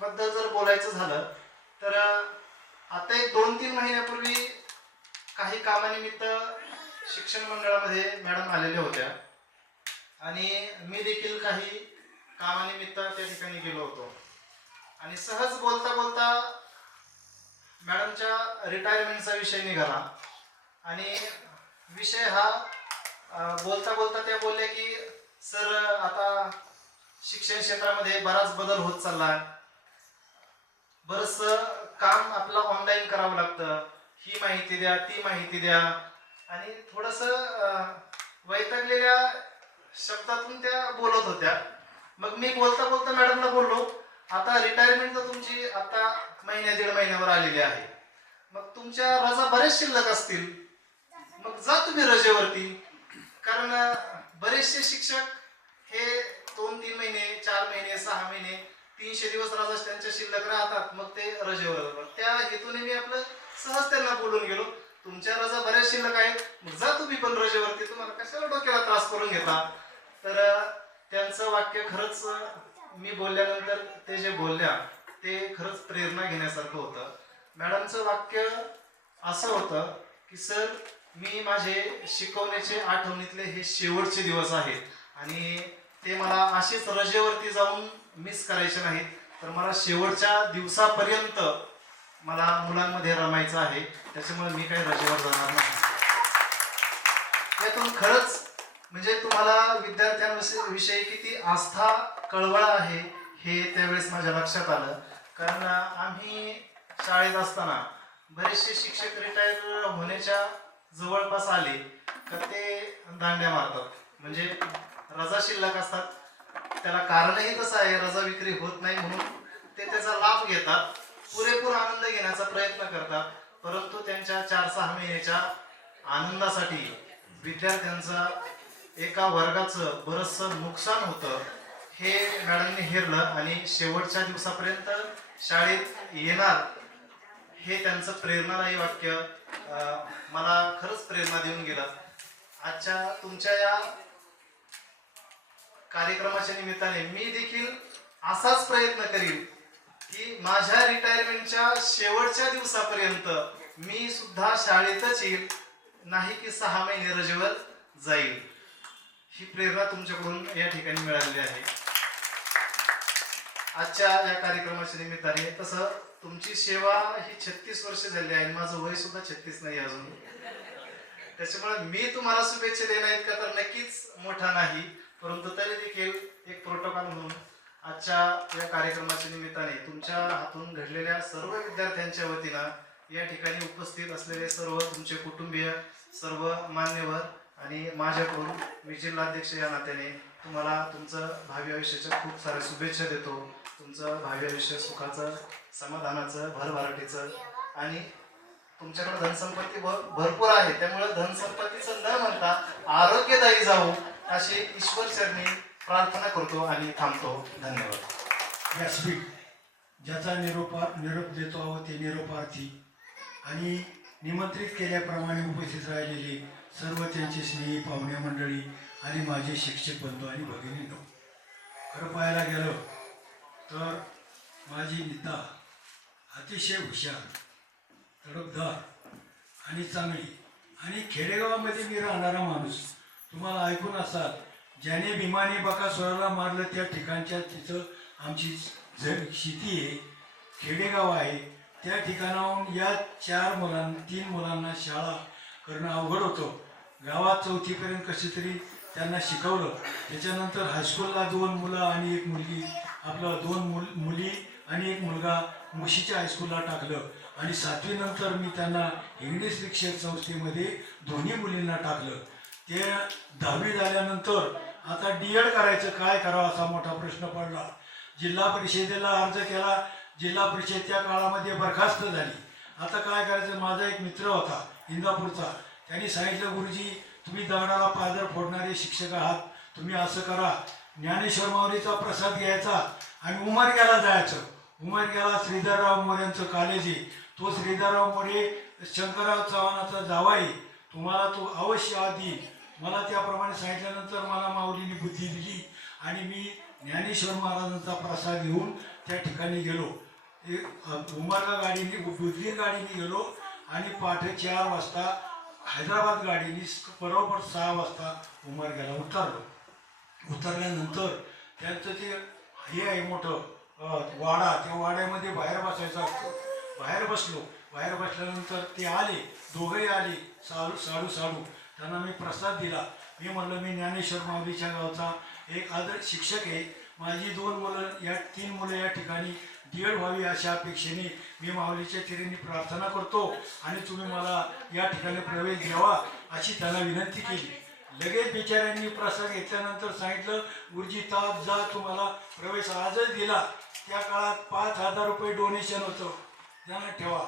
बद्दल जर बोलायचं झालं तर आता एक 2-3 महिन्यापूर्वी काही कामानिमित्त शिक्षण मंडळामध्ये मॅडम आलेल्या होत्या आणि मी देखील काही कामानिमित्त त्या ठिकाणी गेलो होतो. आणि सहज बोलता बोलता मॅडमच्या रिटायरमेंटचा विषय निघाला आणि विषय हा बोलता बोलता त्या बोलल्या की सर आता शिक्षण क्षेत्रामध्ये बराच बदल होत चालला, बरंचसं काम आपलं ऑनलाईन करावं लागतं, ही माहिती द्या ती माहिती द्या. आणि थोडंसं वैतागलेल्या शब्दातून त्या बोलत होत्या. मग मी बोलता बोलता मॅडमला बोललो, आता रिटायरमेंट तर तुमची आता 1-1.5 महिन्यावर आलेली आहे, मग तुमच्या रजा बरेच शिल्लक असतील, मग जा तुम्ही रजेवरती. कारण बरेचसे शिक्षक हे 2-3 महिने 4 महिने 6 महिने 300 दिवस रजा त्यांच्या शिल्लक राहतात, मग ते रजेवर जातात. त्या हेतूने मी आपलं सहज त्यांना बोलून गेलो, तुमच्या रजा बऱ्याच शिल्लक आहेत, मग जा तुम्ही पण रजेवरती, तुम्हाला कशाला डोक्याला त्रास करून घेता. तर त्यांचं वाक्य खरंच मी बोलल्यानंतर ते जे बोलल्या ते खरंच प्रेरणा घेण्यासारखं होतं. मॅडमचं वाक्य असं होतं की सर मी माझे शिकवण्याचे आठवणीतले हे शेवटचे दिवस आहेत आणि ते मला असेच रजेवरती जाऊन मिस करायचे नाहीत, तर मला शेवटच्या दिवसापर्यंत मला मुलांमध्ये रमायचं आहे, त्याच्यामुळे मी काही रजेवर जाणार नाही. यातून खरंच म्हणजे तुम्हाला विद्यार्थ्यांविषयी किती आस्था कळवळा आहे हे त्यावेळेस माझ्या लक्षात आलं. कारण आम्ही शाळेत असताना बरेचसे शिक्षक रिटायर होण्याच्या जवळपास आले तर ते दांड्या मारतात, म्हणजे रजा शिल्लक असतात, त्याला कारणही तसं आहे रजा विक्री होत नाही म्हणून ते त्याचा लाभ घेतात, पुरेपूर आनंद घेण्याचा प्रयत्न करतात. परंतु त्यांच्या 4-6 महिन्याच्या आनंदासाठी विद्यार्थ्यांचा एका वर्गाचं बरंचसं नुकसान होतं. हे मॅडमने हेरलं आणि शेवटच्या दिवसापर्यंत शाळेत येणार हे त्यांचं प्रेरणादायी वाक्य मला खरंच प्रेरणा देऊन गेलं. आजच्या तुमच्या या कार्यक्रमाच्या निमित्ताने मी देखील असाच प्रयत्न करीन की माझ्या रिटायरमेंटच्या शेवटच्या दिवसापर्यंत मी सुद्धा शाळेतच येईल, नाही की 6 महिने रजेवर जाईल. ही प्रेरणा तुमच्याकडून या ठिकाणी मिळालेली आहे. आजच्या या कार्यक्रमाच्या निमित्ताने तसं तुमची सेवा ही 36 वर्ष झाली आहे, माझं वय सुद्धा 36 नाही अजून, त्याच्यामुळे मी तुम्हाला शुभेच्छा देणार इतका तर नक्कीच मोठा नाही, परंतु तरी देखील एक प्रोटोकॉल म्हणून आजच्या या कार्यक्रमाच्या निमित्ताने तुमच्या हातून घडलेल्या सर्व विद्यार्थ्यांच्या वतीनं या ठिकाणी उपस्थित असलेले सर्व तुमचे कुटुंबीय, सर्व मान्यवर आणि माझ्याकडून मी जिल्हाध्यक्ष या नात्याने तुम्हाला तुमचं भावी आयुष्याच्या खूप साऱ्या शुभेच्छा देतो. तुमचं भावी आयुष्य सुखाचं, समाधानाचं, भरभराटीचं आणि तुमच्याकडे धनसंपत्ती भरपूर आहे, त्यामुळे धनसंपत्तीचं न म्हणता आरोग्यदायी जाऊ अशी ईश्वरचरणी प्रार्थना करतो आणि थांबतो. धन्यवाद. व्यासपीठ ज्याचा निरोप देतो आहोत ते निरोपार्थी आणि निमंत्रित केल्याप्रमाणे उपस्थित राहिलेले सर्व त्यांचे स्नेही पाहुणे मंडळी आणि माझे शिक्षक बंधू आणि भगिनींनो, खरं पाहायला गेलं तर माझी नीता अतिशय हुशार, तडफदार आणि चांगली आणि खेडेगावामध्ये मी राहणारा माणूस. तुम्हाला ऐकून असाल, ज्याने भीमाने बकासुराला मारलं त्या ठिकाणच्या तिथं आमची शेती आहे, खेडेगाव आहे. त्या ठिकाणाहून या 3 मुलांना शाळा करणं अवघड होतं. गावात 4थीपर्यंत कशी तरी त्यांना शिकवलं. त्याच्यानंतर हायस्कूलला 2 मुलं आणि 1 मुलगी, आपलं 2 मुली आणि 1 मुलगा मुशीच्या हायस्कूलला टाकलं आणि 7वी नंतर मी त्यांना इंग्लिश शिक्षक संस्थेमध्ये दोन्ही मुलींना टाकलं. ते 10वी झाल्यानंतर आता D.Ed करायचं, काय करावं असा मोठा प्रश्न पडला. जिल्हा परिषदेला अर्ज केला, जिल्हा परिषद त्या काळामध्ये बरखास्त झाली. आता काय करायचं, माझा एक मित्र होता इंदापूरचा, त्यांनी सांगितलं, गुरुजी तुम्ही दगडाला पादर फोडणारे शिक्षक आहात, तुम्ही असं करा, ज्ञानेश्वर माऊलीचा प्रसाद घ्यायचा आणि उमरग्याला जायचं. उमरग्याला श्रीधरराव मोरेंचं कॉलेज आहे, तो श्रीधरराव मोरे शंकरराव चव्हाणाचा जावाई, तुम्हाला तो अवश्य आधी. मला त्याप्रमाणे सांगितल्यानंतर मला माऊलीने बुद्धी दिली आणि मी ज्ञानेश्वर महाराजांचा प्रसाद घेऊन त्या ठिकाणी गेलो. उमरगा गाडीने बुद्धी गाडीने गेलो आणि पहाटे 4 वाजता हैदराबाद गाडीने बरोबर 6 वाजता उमरग्याला उतरलो. उतरल्यानंतर त्यांचं ते हे आहे मोठं वाडा, त्या वाड्यामध्ये बाहेर बसायचं असतं. बाहेर बसलो. बाहेर बसल्यानंतर ते आले, दोघंही आले, साडू. त्यांना मी प्रसाद दिला. मी म्हणलं, मी ज्ञानेश्वर माऊलीच्या गावचा एक आदर्श शिक्षक आहे. माझी 2 मुलं, 3 मुलं या ठिकाणी DED व्हावी अशा अपेक्षेने मी माऊलीच्या चरणी प्रार्थना करतो आणि तुम्ही मला या ठिकाणी प्रवेश द्यावा अशी त्यांना विनंती केली. लगेच बिचाऱ्यांनी प्रसाद घेतल्यानंतर सांगितलं, गुरुजी ताप जा, तुम्हाला प्रवेश आजच दिला. त्या काळात 5,000 रुपये डोनेशन होतं, ध्यानात ठेवा.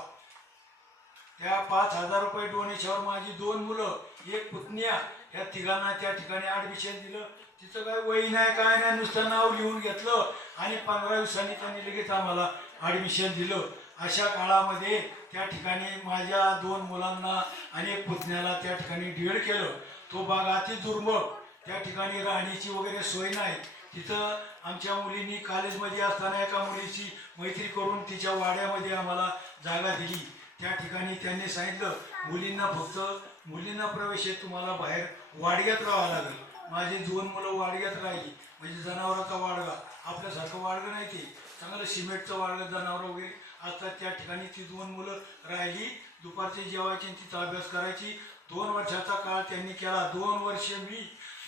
त्या 5,000 रुपये डोनेशनवर माझी 2 मुलं, एक पुतण्या, ह्या तिघांना त्या ठिकाणी ॲडमिशन दिलं. तिचं काय वय नाही, काय नाही, नुसतं नाव लिहून घेतलं आणि 15 दिवसांनी त्यांनी लगेच आम्हाला ॲडमिशन दिलं. अशा काळामध्ये त्या ठिकाणी माझ्या 2 मुलांना आणि एक पुतण्याला त्या ठिकाणी DED केलं. तो भाग अति दुर्मळ, त्या ठिकाणी राहण्याची वगैरे सोय नाही. तिथं आमच्या मुलींनी कॉलेजमध्ये असताना एका मुलीची मैत्री करून तिच्या वाड्यामध्ये आम्हाला जागा दिली. त्या ठिकाणी त्यांनी सांगितलं, मुलींना प्रवेश आहे, तुम्हाला बाहेर वाडग्यात राहावं लागेल. माझी 2 मुलं वाडग्यात राहिली, म्हणजे जनावराचा वाडगा, आपल्यासारखं वाडगं नाही, ते चांगलं सिमेंटचं वाडगं जनावरं वगैरे असतात. त्या ठिकाणी ती 2 मुलं राहिली. दुपारचे जेवायची आणि तिचा अभ्यास करायची. 2 वर्षाचा काळ त्यांनी केला. 2 वर्ष मी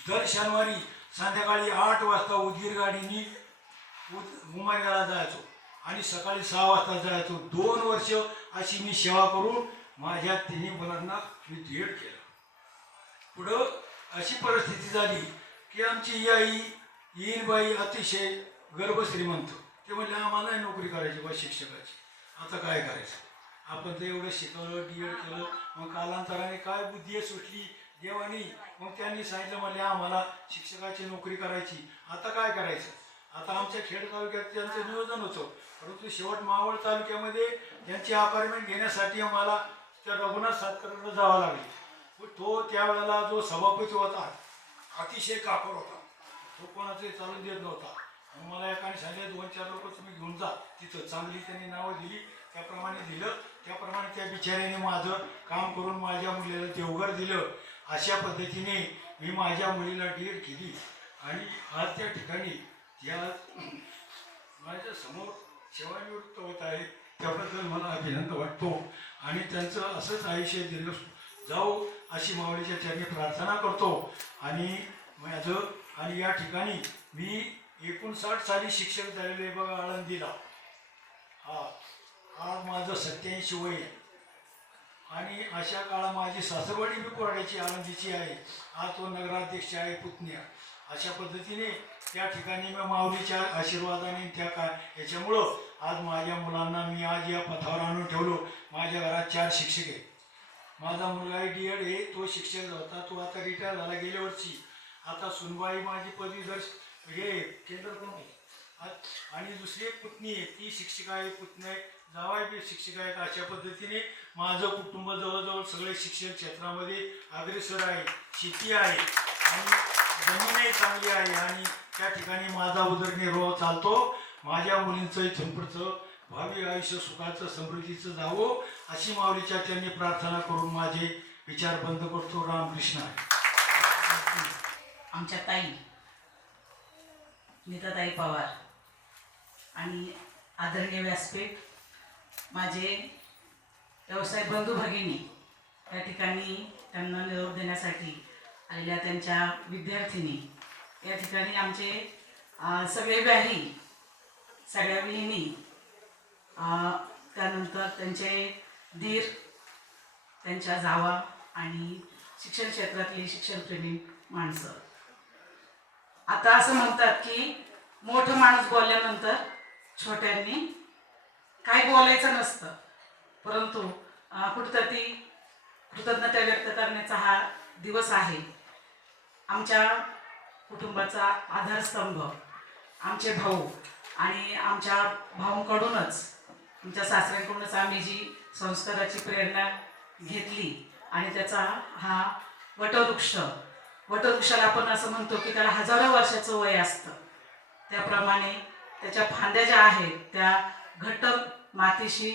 दर शनिवारी संध्याकाळी 8 वाजता उदगीर गाडीने उमरग्याला जायचो आणि सकाळी 6 वाजता जायचो. 2 वर्ष अशी मी सेवा करून माझ्या 3 मुलांना मी DED केलं. पुढं अशी परिस्थिती झाली की आमची आई येईनबाई अतिशय गर्भश्रीमंत. ते म्हणले, आम्हाला नोकरी करायची बा शिक्षकाची, आता काय करायचं, आपण तर एवढं शिकवलं, DED केलं. मग कालांतराने काय बुद्धी सुटली देवानी, मग त्यांनी सांगितलं, म्हणले आम्हाला शिक्षकाची नोकरी करायची, आता काय करायचं. आता आमच्या खेड तालुक्यात त्यांचं नियोजन होतं, परंतु शेवट मावळ तालुक्यामध्ये त्यांची अपार्टमेंट घेण्यासाठी आम्हाला त्या रघुनाथ सातकरला जावं लागले. तो त्यावेळेला जो सभापती होता अतिशय कापर होता, तो कोणाचंही चालून देत नव्हता. मला एकाने सांगितलं, 2-4 लोक तुम्ही घेऊन जा तिथं, चांगली त्यांनी नावं दिली, त्याप्रमाणे दिलं. त्याप्रमाणे त्या बिचाऱ्याने माझं काम करून माझ्या मुलीला देवघर दिलं. अशा पद्धतीने मी माझ्या मुलीला DED केली आणि आज त्या ठिकाणी त्या माझ्या समोर सेवानिवृत्त होत आहे. त्याबद्दल मला अभिनंदन वाटतो आणि त्यांचं असंच आयुष्य दीर्घ जाऊ अशी माऊलीच्या चरणी प्रार्थना करतो. आणि या ठिकाणी मी 59 साली शिक्षक झालेले बघा आळंदीला. आज माझं 87 वय आहे आणि अशा काळात माझी सासरवाडी मी कोरड्याची आळंदीची आहे. आज तो नगराध्यक्ष आहे, पुतण्या. अशा पद्धतीने त्या ठिकाणी मी माऊलीच्या आशीर्वादाने याच्यामुळं आज माझ्या मुलांना मी आज या पथावर आणून ठेवलो. माझ्या घरात 4 शिक्षक आहेत. माझा मुलगा DED आहे, तो शिक्षक होता, तो आता रिटायर झाला गेल्या वर्षी. आता सुनबाई माझी पदवीधर हे केंद्र प्रमुख आणि दुसरी एक पुतणी आहे, ती शिक्षिका आहे, पुतण्या जावाई बी शिक्षिका आहेत. अशा पद्धतीने माझं कुटुंब जवळजवळ सगळे शिक्षण क्षेत्रामध्ये अग्रेसर आहे. शेती आहे आणि जमीनही चांगली आहे आणि त्या ठिकाणी माझा उदरनिर्वाह चालतो. माझ्या मुलींचं इथून पुढचं भावी आयुष्य सुखाचं समृद्धीचं जावं अशी माऊलीच्या त्यांनी प्रार्थना करून माझे विचार बंद करतो. रामकृष्ण. आमच्या ताई नीताताई पवार आणि आदरणीय व्यासपीठ, माझे व्यवसाय बंधू भगिनी, त्या ठिकाणी त्यांना निरोप देण्यासाठी आलेल्या त्यांच्या विद्यार्थिनी, या ठिकाणी आमचे सगळे व्याही, सगळ्या विहिणी, त्यानंतर त्यांचे धीर, त्यांच्या जावा आणि शिक्षण क्षेत्रातली शिक्षणप्रेमी माणसं. आता असं म्हणतात की मोठं माणूस बोलल्यानंतर छोट्यांनी काही बोलायचं नसतं, परंतु कुठंतरी कृतज्ञता व्यक्त करण्याचा हा दिवस आहे. आमच्या कुटुंबाचा आधारस्तंभ आमचे भाऊ आणि आमच्या भाऊंकडूनच, आमच्या सासऱ्यांकडूनच आम्ही जी संस्काराची प्रेरणा घेतली आणि त्याचा हा वटवृक्षाला आपण असं म्हणतो की त्याला हजारो वर्षाचं वय असतं. त्याप्रमाणे त्याच्या फांद्या ज्या आहेत त्या घट्ट मातीशी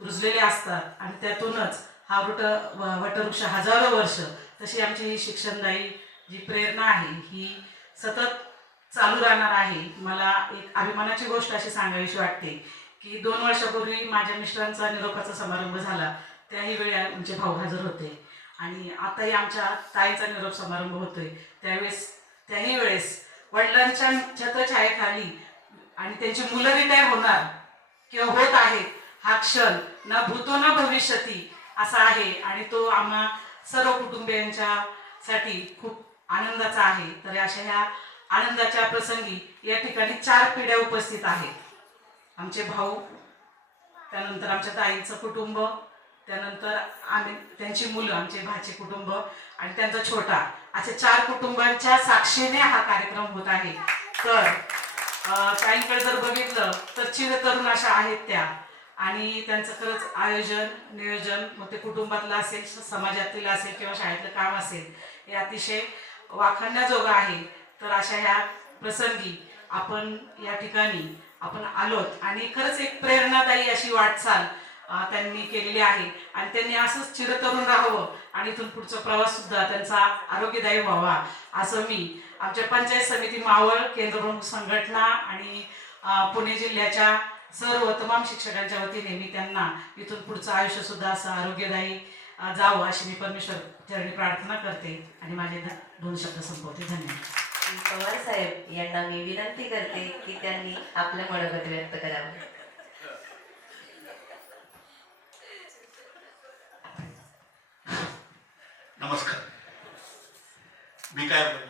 रुजलेल्या असतात आणि त्यातूनच हा वटवृक्ष हजारो वर्ष, तशी आमची ही शिक्षणदायी जी प्रेरणा आहे ही सतत चालू राहणार आहे. मला एक अभिमानाची गोष्ट अशी सांगावीशी वाटते की 2 वर्षापूर्वी माझ्या मिस्टरांचा निरोपाचा समारंभ झाला. त्याही वेळी आमचे भाऊ हजर होते आणि आताही आमच्या ताईचा निरोप समारंभ होतोय. त्याही वेळेस वडिलांच्या छत्रछायेखाली आणि त्यांची मुलं रिटायर होणार किंवा होत आहेत हा क्षण न भूतो न भविष्यती असा आहे आणि तो आम्हा सर्व कुटुंबियांच्यासाठी खूप आनंदाचा आहे. तर अशा ह्या आनंदाच्या प्रसंगी या ठिकाणी 4 पिढ्या उपस्थित आहेत. आमचे भाऊ, त्यानंतर आमच्या ताईचं कुटुंब, त्यानंतर आम्ही त्यांची मुलं, आमचे भाचे कुटुंब आणि त्यांचा छोटा, अशा 4 कुटुंबांच्या साक्षीने हा कार्यक्रम होत आहे. तर ताईंकडे जर बघितलं तर चिरतरुण अशा आहेत त्या आणि त्यांचं खरंच आयोजन नियोजन, मग ते कुटुंबातलं असेल, समाजातील असेल किंवा शाळेतलं काम असेल, हे अतिशय वाखाणण्याजोगं आहे. तर अशा ह्या प्रसंगी आपण या ठिकाणी आपण आलोत आणि खरंच एक प्रेरणादायी अशी वाटचाल त्यांनी केलेली आहे आणि त्यांनी असंच चिरतरुण राहावं आणि इथून पुढचा प्रवास सुद्धा त्यांचा आरोग्यदायी व्हावा असं मी आमच्या पंचायत समिती मावळ, केंद्रप्रमुख संघटना आणि पुणे जिल्ह्याच्या सर्व तमाम शिक्षकांच्या वतीने मी त्यांना इथून पुढचं आयुष्य सुद्धा असं आरोग्यदायी जावं अशी मी परमेश्वर चरणी प्रार्थना करते आणि माझे 2 शब्द संपवते. धन्यवाद. पवार साहेब यांना मी विनंती करते की त्यांनी आपलं मनोगत व्यक्त करावं. नमस्कार. मी काय बोलणार,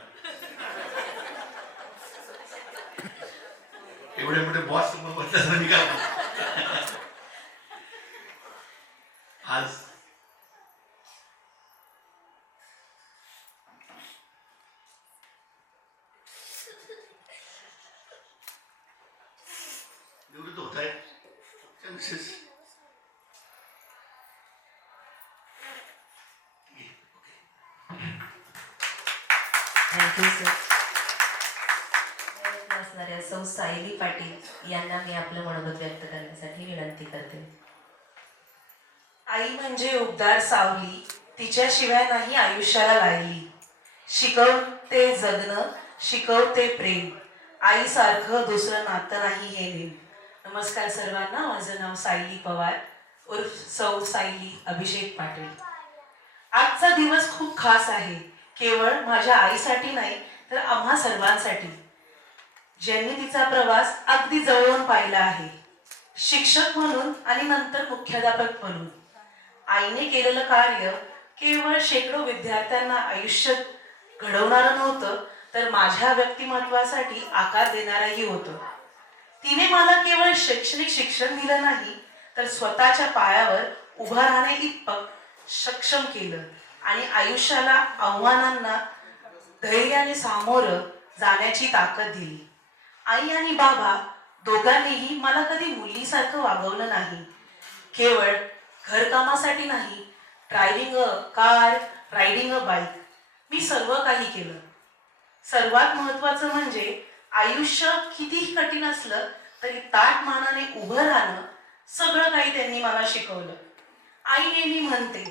एवढे मोठे बॉस बोलतात मी काय बोलणार. आज निवृत्त होत आहे त्या मिसेस थँक्यू सर. असणाऱ्या सौ सायली पाटील यांना मी आपलं मनोगत व्यक्त करण्यासाठी विनंती करते. आई म्हणजे उबदार सावली, तिच्याशिवाय नाही आयुष्याला लागली. शिकवते जगणं, शिकवते प्रेम, आईसारखं दुसरं नातं नाही हे नेम. नमस्कार सर्वांना. माझं नाव सायली पवार उर्फ सौ सायली अभिषेक पाटील. आजचा दिवस खूप खास आहे, केवळ माझ्या आईसाठी नाही तर आम्हा सर्वांसाठी, ज्यांनी तिचा प्रवास अगदी जवळून पाहिला आहे. शिक्षक म्हणून आणि नंतर मुख्याध्यापक म्हणून आईने केलेलं कार्य केवळ शेकडो विद्यार्थ्यांना आयुष्य घडवणारं नव्हतं, तर माझ्या व्यक्तिमत्वासाठी आकार देणारंही होतं. तिने मला केवळ शैक्षणिक शिक्षण दिलं नाही, तर स्वतःच्या पायावर उभा राहणे इतपत सक्षम केलं आणि आयुष्याला आव्हानांना धैर्याने सामोरं जाण्याची ताकद दिली. आई आणि बाबा दोघांनीही मला कधी मुलीसारखं वागवलं नाही. केवळ घरकामासाठी नाही, driving a car, riding a bike, मी सर्व काही केलं. सर्वात महत्त्वाचं म्हणजे आयुष्य कितीही कठीण असलं तरी ताठ मानाने उभं राहणं, सगळं काही त्यांनी मला शिकवलं. आई नेहमी म्हणते,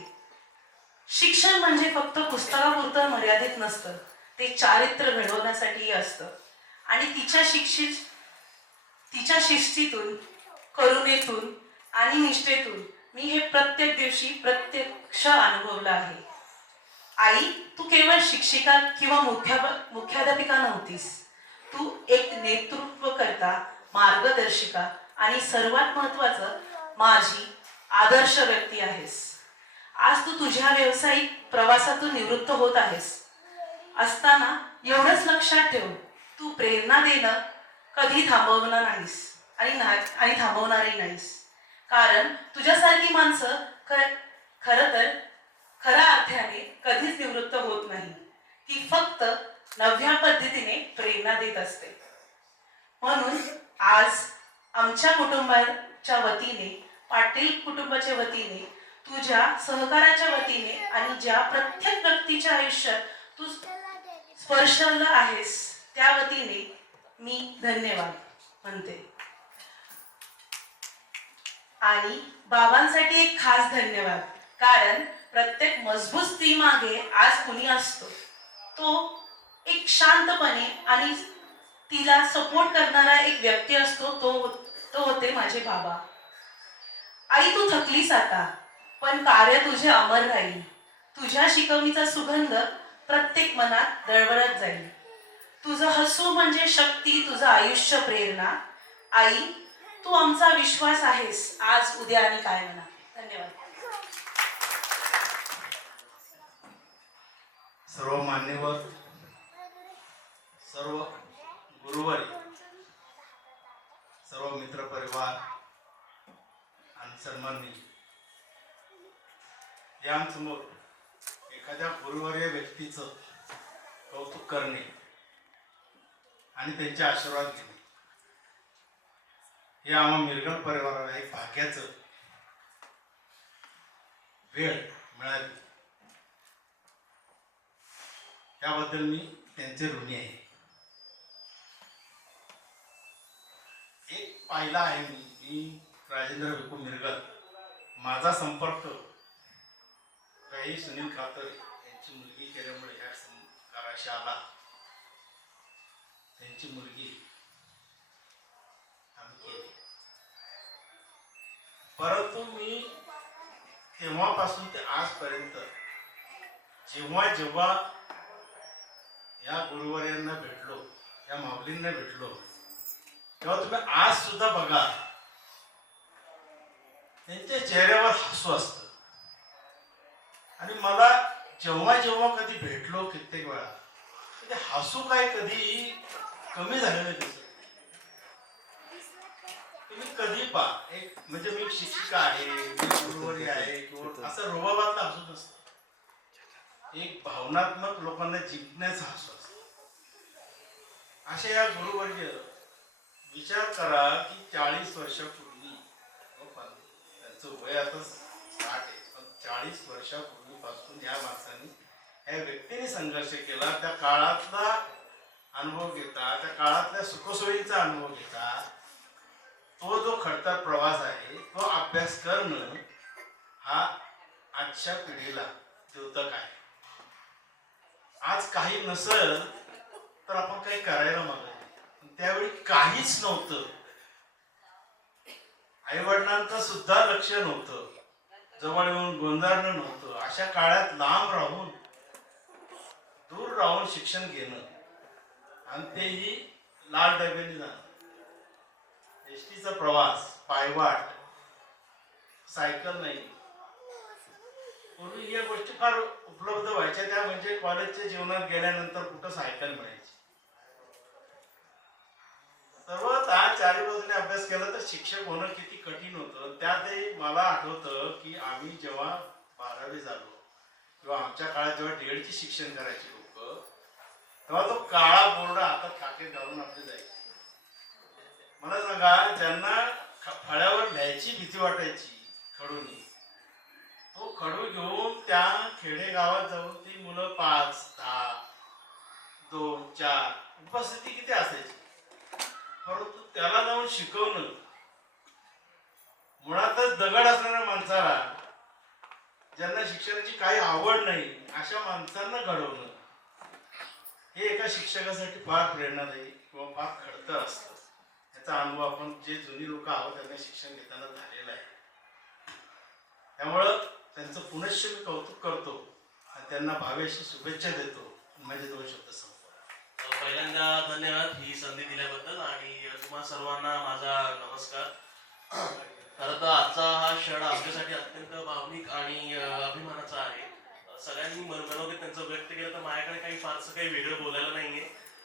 शिक्षण म्हणजे फक्त पुस्तकापुरतं मर्यादित नसतं, ते चारित्र्य घडवण्यासाठीही असतं. आणि तिच्या शिस्तीतून, करुणेतून आणि निष्ठेतून मी हे प्रत्येक दिवशी प्रत्यक्ष अनुभवलं आहे. आई, तू केवळ शिक्षिका किंवा मुख्याध्यापिका नव्हतीस, तू एक नेतृत्वकर्ता, मार्गदर्शिका आणि सर्वात महत्त्वाचं माझी आदर्श व्यक्ती आहेस. आज तू तुझ्या व्यावसायिक प्रवासातून निवृत्त होत आहेस असताना एवढंच लक्षात ठेव, तू प्रेरणा देणं कधी थांबवणार नाहीस आणि थांबवणारही नाहीस. कारण तुझ्यासारखी माणसं खरं तर खऱ्या अर्थाने कधीच निवृत्त होत नाही. ती फक्त नव्या पद्धतीने प्रेरणा देत असते. म्हणून आज आमच्या कुटुंबाच्या वतीने, पाटील कुटुंबाच्या वतीने, तुझ्या सहकाराच्या वतीने आणि ज्या प्रत्येक व्यक्तीच्या आयुष्यात तू स्पर्शला आहेस त्या वतीने मी धन्यवाद म्हणते. आणि बाबांसाठी एक खास धन्यवाद, कारण प्रत्येक मजबूत स्त्री मागे आज कुणी असतो. तो एक शांतपणे आणि तिला सपोर्ट करणारा एक व्यक्ती असतो. तो होते माझे बाबा. आई, तू थकलीस आता, पण कार्य तुझे अमर राहील. तुझ्या शिकवणीचा सुगंध प्रत्येक मनात दळवळत जाईल. तुझं हसू म्हणजे शक्ती, तुझं आयुष्य प्रेरणा. आई, तू आमचा विश्वास आहेस, आज, उद्या आणि काय म्हणा. धन्यवाद. सर्व मान्यवर, सर्व गुरुवारी, सर्व मित्रपरिवार आणि सन्माननीय, यांसमोर एखाद्या गुरुवर्य व्यक्तीचं कौतुक करणे आणि त्यांचे आशीर्वाद घेणे हे आम्हा मिरगल परिवाराला एक भाग्याचं वेळ मिळाली. त्याबद्दल मी त्यांचे ऋणी आहे. एक पाहिला आहे मी राजेंद्र विकू मिरगल. माझा संपर्क काही सुनील खातर यांची मुलगी केल्यामुळे या संस्काराशी आला. त्यांची मुलगी आम्ही केली, परंतु मी तेव्हापासून ते आजपर्यंत जेव्हा जेव्हा या गुरुवर्यांना भेटलो, या माऊलींना भेटलो, तेव्हा तुम्ही आज सुद्धा बघा त्यांच्या चेहऱ्यावर हसू असतं. आणि मला जेव्हा जेव्हा कधी भेटलो कित्येक वेळा, ते हसू काय कधी कमी झालेलं दिसत. तुम्ही कधी पहा, एक म्हणजे मी शिक्षिका आहे, मी गुरुवारी आहे, किंवा असं रोबाबातलं हसू नसतं. एक भावनात्मक लोकांना जिंकण्याचा हसू असतो. अशा या गुरुवर्य विचार करा की 40 वर्षापूर्वी, त्यांचं वय आता 60 आहे, पण 40 वर्षापूर्वीपासून या माणसाने, या व्यक्तीने संघर्ष केला. त्या काळातला अनुभव घेता, त्या काळातल्या सुखसोयीचा अनुभव घेता, तो जो खडतर प्रवास आहे तो अभ्यास करणं हा आजच्या पिढीला द्योतक आहे. आज काही नसल तर आपण काही करायला मागत, त्यावेळी काहीच नव्हतं. आई वडिलांचं सुद्धा लक्ष नव्हतं, जवळ येऊन गोंजारणं नव्हतं. अशा काळात लांब राहून, दूर राहून शिक्षण घेणं, आणि तेही लाल डब्याने जाणं, एसटीचा प्रवास, पायवाट, सायकल नाही. पूर्वी या गोष्टी फार उपलब्ध व्हायच्या, त्या म्हणजे कॉलेजच्या जीवनात गेल्यानंतर कुठं सायकल मिळायची. सर्वतः चारी बाजूने अभ्यास केला तर शिक्षक होणं किती कठीण होतं. त्यातही मला आठवतं की आम्ही जेव्हा 12वी झालो, किंवा आमच्या काळात जेव्हा डीएडची शिक्षण करायचे लोक, तेव्हा तो काळा बोर्ड हातात खाके घालून आपले जायचे. मला सांगा, ज्यांना फळ्यावर लिहायची भीती वाटायची खडूनी, तो खडू घेऊन त्या खेडेगावात जाऊन ती मुलं 5, 10, 2, 4 उपस्थिती किती असायची, परंतु त्याला जाऊन शिकवणं, मुळातच दगड असणाऱ्या माणसाला, ज्यांना शिक्षणाची काही आवड नाही, अशा माणसांना घडवणं हे एका शिक्षकासाठी फार प्रेरणादायी किंवा फार खडतर असतं. याचा अनुभव आपण जे जुनी लोक आहोत त्यांना शिक्षण घेताना झालेला आहे. त्यामुळं त्यांचं पुनश्च मी कौतुक करतो आणि त्यांना भावेशी शुभेच्छा देतो. माझे 2 शब्द संपतो. पहिल्यांदा धन्यवाद ही संधी दिल्याबद्दल, आणि तुम्हा सर्वांना माझा नमस्कार. खरं तर आजचा हा क्षण आमच्यासाठी अत्यंत भावनिक आणि अभिमानाचा आहे. सगळ्यांनी मनोगत त्यांचं व्यक्त केलं, तर माझ्याकडे काही फारसं काही वेगळं बोलायला नाहीये,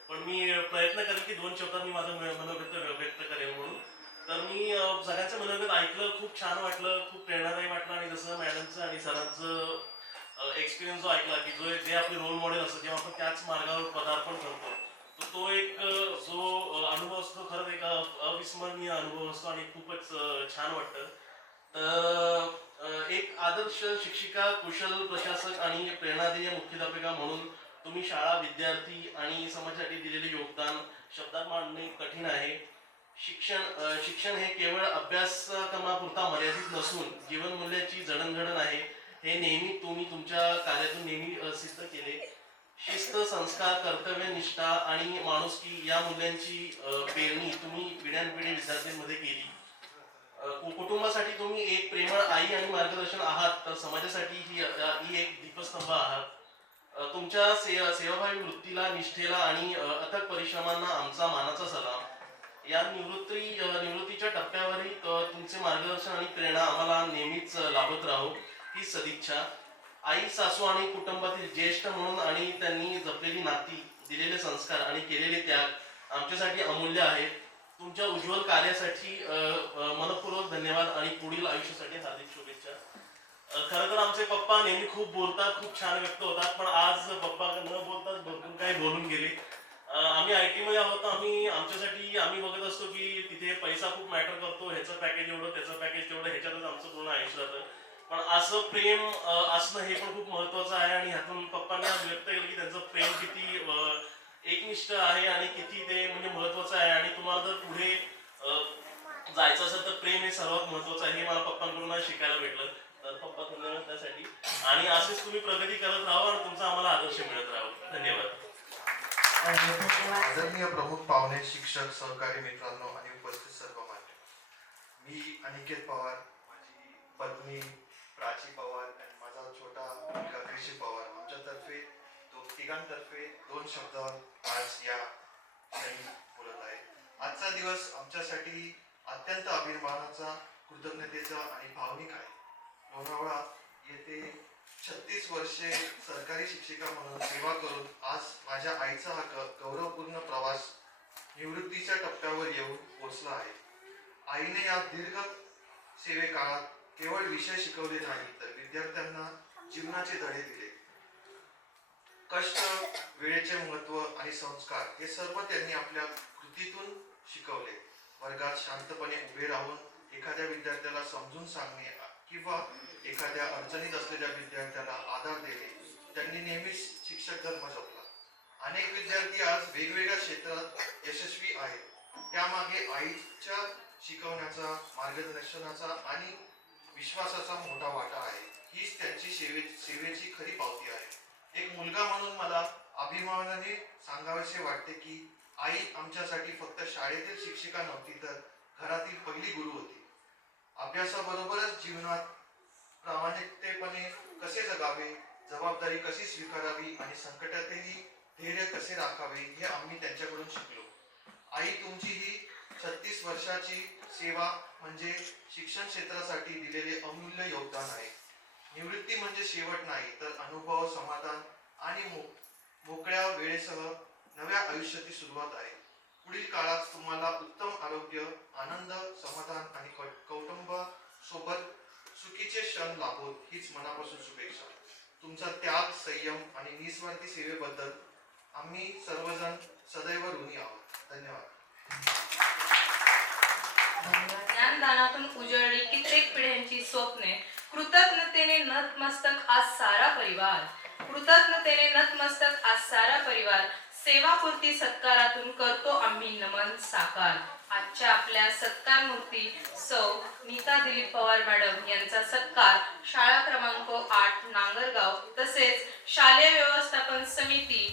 पण मी प्रयत्न करेन की 2 शब्दात मी माझं मनोगत व्यक्त करेन म्हणून. तर मी सगळ्यांचं मनोगत ऐकलं, खूप छान वाटलं, खूप प्रेरणादायी वाटलं, आणि जसं मॅडमचं आणि सरांचं एक्सपिरियन्स जो ऐकला की जे आपले रोल मॉडेल असतात जेव्हा आपण त्याच मार्गावर पदार्पण करतो तर तो एक जो अनुभव असतो खरंच एक अविस्मरणीय अनुभव असतो आणि खूपच छान वाटतं. तर एक आदर्श शिक्षिका, कुशल प्रशासक आणि प्रेरणादायी मुख्याध्यापिका म्हणून तुम्ही शाळा, विद्यार्थी आणि समाजासाठी दिलेले योगदान शब्दात मांडणे कठीण आहे. शिक्षण हे केवळ अभ्यासक्रमापुरता मर्यादित नसून जीवनमूल्याची जडणघडण आहे. हे नेहमी तुम्ही तुमच्या कार्यातून नेहमी सिद्ध केले. शिस्त, संस्कार, कर्तव्यनिष्ठा आणि माणुसकी या मूल्यांची पेरणी तुम्ही पिढ्यानपिढी विद्यार्थ्यांमध्ये केली. कुटुंबासाठी तुम्ही एक प्रेमळ आई आणि मार्गदर्शन आहात तर समाजासाठी ही एक दीपस्तंभ आहात. तुमच्या सेवाभावी वृत्तीला, निष्ठेला आणि अथक परिश्रमांना आमचा मानाचा सलाम. या निवृत्तीच्या टप्प्यावरही तुमचे मार्गदर्शन आणि प्रेरणा आम्हाला नेहमीच लाभत राहो ही सदिच्छा. आई, सासू आणि कुटुंबातील ज्येष्ठ म्हणून आणि त्यांनी जपलेली नाती, दिलेले संस्कार आणि केलेले त्याग आमच्यासाठी अमूल्य आहेत. तुमच्या उज्ज्वल कार्यासाठी मनपूर्वक धन्यवाद आणि पुढील आयुष्यासाठी हार्दिक शुभेच्छा. खरं तर आमचे पप्पा नेहमी खूप बोलतात, खूप छान व्यक्त होतात, पण आज पप्पा न बोलताच भरपूर काही बोलून गेले. आम्ही IT मध्ये आहोत. आम्ही बघत असतो की तिथे पैसा खूप मॅटर करतो, ह्याचं पॅकेज एवढं, त्याचं पॅकेज तेवढं, ह्याच्यातच आमचं पूर्ण आयुष्य जातं. पण असं प्रेम असणं हे पण खूप महत्वाचं आहे आणि ह्यातून पप्पांनी आज व्यक्त केलं की त्यांचं प्रेम किती एकनिष्ठ आहे आणि किती ते म्हणजे महत्वाचं आहे. आणि तुम्हाला जर पुढे जायचं असेल तर प्रेम हे सर्वात महत्वाचं आहे. हे मला पप्पांकडून शिकायला भेटलं. तर पप्पा धन्यवाद त्यासाठी. आणि असेच तुम्ही प्रगती करत राहा आणि तुमचा आम्हाला आदर्श मिळत राहा. धन्यवाद. आदरणीय प्रमुख पाहुणे, शिक्षक, सहकारी मित्रांनो आणि उपस्थित सर्व मान्य, मी अनिकेत पवार, माझी पत्नी प्राची पवार आणि माझा छोटा मुलगा कृषी पवार, आमच्यातर्फे तिघांतर्फे 2 शब्द आज या क्षणी बोलत आहे. आजचा दिवस आमच्यासाठी अत्यंत अभिमानाचा, कृतज्ञतेचा आणि भावनिक आहे. लोणावळा येथे 36 वर्षे सरकारी शिक्षिका म्हणून सेवा करून आज माझ्या आईचा हा गौरवपूर्ण प्रवास निवृत्तीच्या टप्प्यावर येऊन पोहोचला आहे. आईने या दीर्घ सेवेकाळात केवळ विषय शिकवले नाही तर विद्यार्थ्यांना जीवनाचे धडे दिले. कष्ट, वेळेचे महत्त्व आणि संस्कार हे सर्व त्यांनी आपल्या कृतीतून शिकवले. वर्गात शांतपणे उभे राहून एखाद्या विद्यार्थ्याला समजून सांगणे किंवा एखाद्या अडचणीत असलेल्या विद्यार्थ्याला आधार देणे त्यांनी नेहमीच शिक्षक धर्म जपला. अनेक विद्यार्थी आज वेगवेगळ्या क्षेत्रात यशस्वी आहेत. त्यामागे आईच्या शिकवण्याचा, मार्गदर्शनाचा आणि विश्वासाचा मोठा वाटा आहे. हीच त्यांची सेवेची खरी पावती आहे. एक मुलगा म्हणून मला अभिमानाने सांगावेसे वाटते की आई आमच्यासाठी फक्त शाळेतील शिक्षिका नव्हती तर घरातील पहिली गुरु होती. अभ्यासाबरोबरच जीवनात प्रामाणिकतेपणे कसे जगावे, जबाबदारी कशी स्वीकारावी आणि संकटातही धैर्य कसे राखावे हे आम्ही त्यांच्याकडून शिकलो. आई, तुमची ही 36 वर्षाची सेवा म्हणजे शिक्षण क्षेत्रासाठी दिलेले अमूल्य योगदान आहे. निवृत्ती म्हणजे शेवट नाही तर अनुभव, समाधान आणि मोकळ्या वेळेसह नव्या आयुष्याची सुरुवात आहे. पुढील काळात तुम्हाला उत्तम आरोग्य, आनंद, समाधान आणि कौटुंबासोबत सुखीचे क्षण लाभोत हीच मनापासून शुभेच्छा. तुमचा त्याग, संयम आणि निस्वार्थी सेवेबद्दल आम्ही सर्वजण सदैव ऋणी आहोत. धन्यवाद. ज्ञानदानातून उजळली कित्येक पिढ्यांची स्वप्ने, कृतज्ञतेने नतमस्तक आज सारा परिवार, कृतज्ञतेने नतमस्तक आज सारा परिवार, सेवापूर्ती सत्कारातून करतो आम्ही नमन साकार. आजच्या आपल्या सत्कार मूर्ती सौ नीता दिलीप पवार मॅडम यांचा सत्कार शाळा क्रमांक 8 नांगरगाव तसेच शालेय व्यवस्थापन समिती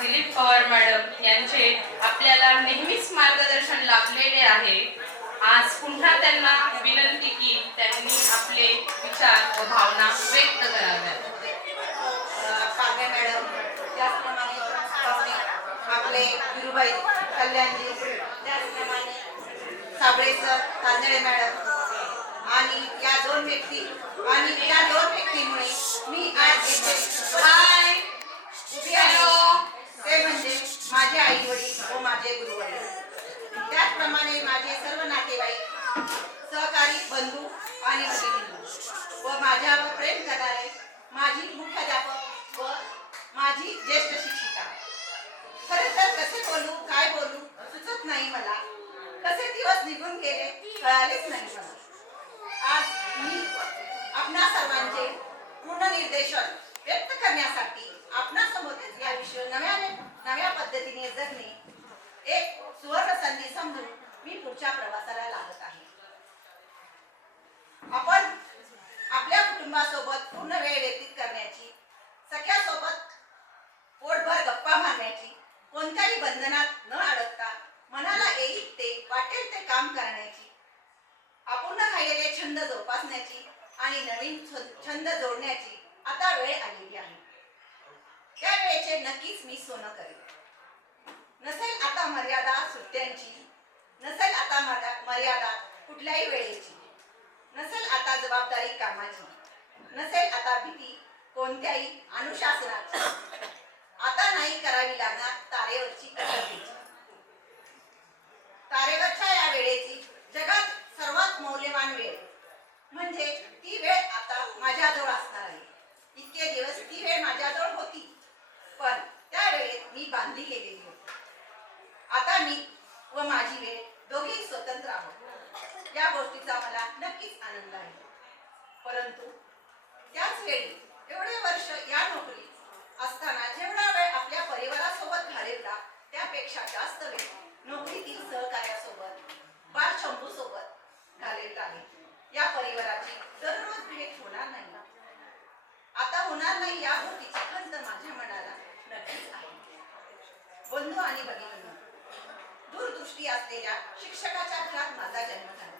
दिलीप पवार मॅडम यांचे आपल्याला नेहमीच मार्गदर्शन लाभलेले आहे. आज पुन्हा त्यांना विनंती की त्यांनी आपले विचार व भावना व्यक्त कराव्यात. पांगे मॅडम, त्याचप्रमाणे पाहुणे आपले गुरुबाई कल्याणजी, त्याचप्रमाणे साबळे सर, तांदळे मॅडम आणि या दोन व्यक्तीमुळे मी आज येथे हाय उभी आहे. ते म्हणजे माझे आई वडील व माझे गुरुवडील, त्याचप्रमाणे माझे सर्व नातेवाईक, सहकारी बंधू आणि भगिनी व माझ्यावर प्रेम करणारे माझी मुख्याध्यापक व माझी ज्येष्ठ शिक्षिका. खरं तर कसे बोलू, काय बोलू सुचत नाही मला. कसे दिवस निघून गेले कळालेच नाही मला. आज मी आपणा सर्वांचे पूर्ण निर्देशन व्यक्त करण्यासाठी आपणासमोर या विषय नव्या पद्धतीने जगणे एक सुवर्ण संधी समजून मी पुढच्या प्रवासाला लागत आहे. आपण आपल्या कुटुंबासोबत पूर्ण वेळ व्यतीत करण्याची, सख्यासोबत पोटभर गप्पा मारण्याची, कोणत्याही बंधनात न अडकता मनाला येईल ते वाटेल ते काम करण्याची, अपूर्ण राहिलेले छंद जोपासण्याची आणि नवीन छंद जोडण्याची आता वेळ आलेली आहे. त्या वेळेचे नक्कीच मी सोनं करेन. नसेल आता मर्यादा सुट्ट्यांची, नसेल आता मर्यादा कुठल्याही वेळेची, नसेल आता जबाबदारी कामाची, नसेल आता भीती कोणत्याही अनुशासनाची, आता नाही करावी लागणार तारेवरची कसरतीची. तारेवरच्या या वेळेची जगात सर्वात मौल्यवान वेळ म्हणजे ती वेळ आता माझ्याजवळ असणार आहे. इतके दिवस ती वेळ माझ्याजवळ होती, पण त्या वेळेत मी बांधली गेलेली होती. आता मी व माझी वेळ दोघेही स्वतंत्र आहोत. या गोष्टीचा मला नक्कीच आनंद आहे. परंतु त्याच वेळी एवढे वर्ष या नोकरीत असताना जेवढा वेळ आपल्या परिवारासोबत घालवला त्यापेक्षा जास्त वेळ नोकरीतील सहकार्यासोबत, बालशंभूसोबत घालवला आहे. या परिवाराची दररोज भेट होणार नाही, आता होणार नाही या गोष्टीची खंत माझ्या मनाला नक्कीच आहे. बंधू आणि भगिनींनो, दूरदृष्टी असलेल्या शिक्षकाच्या घरात माझा जन्म झाला.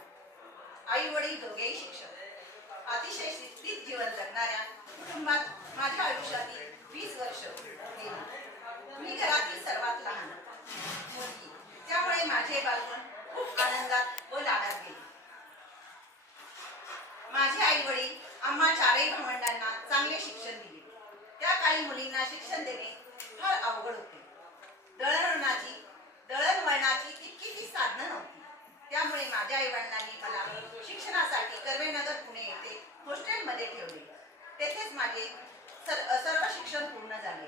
आई वडील दोघेही शिक्षक. अतिशय शिस्तीत जीवन जगणाऱ्या कुटुंबात माझ्या आयुष्यातील 20 वर्ष गेली. मी घरातील सर्वात लहान मुलगी, त्यामुळे माझे बालपण खूप आनंदात व लाडात गेले. माझे आई वडील आम्हा चारही भावंडांना चांगले शिक्षण दिले. त्या काळी मुलींना शिक्षण देणे फार अवघड होते. दळणवळणाची तितकी ती साधनं नव्हती. त्यामुळे माझ्या आई वडिलांनी मला शिक्षणासाठी कर्वेनगर पुणे येथे हॉस्टेलमध्ये ठेवले. तेथेच माझे सर्व शिक्षण पूर्ण झाले.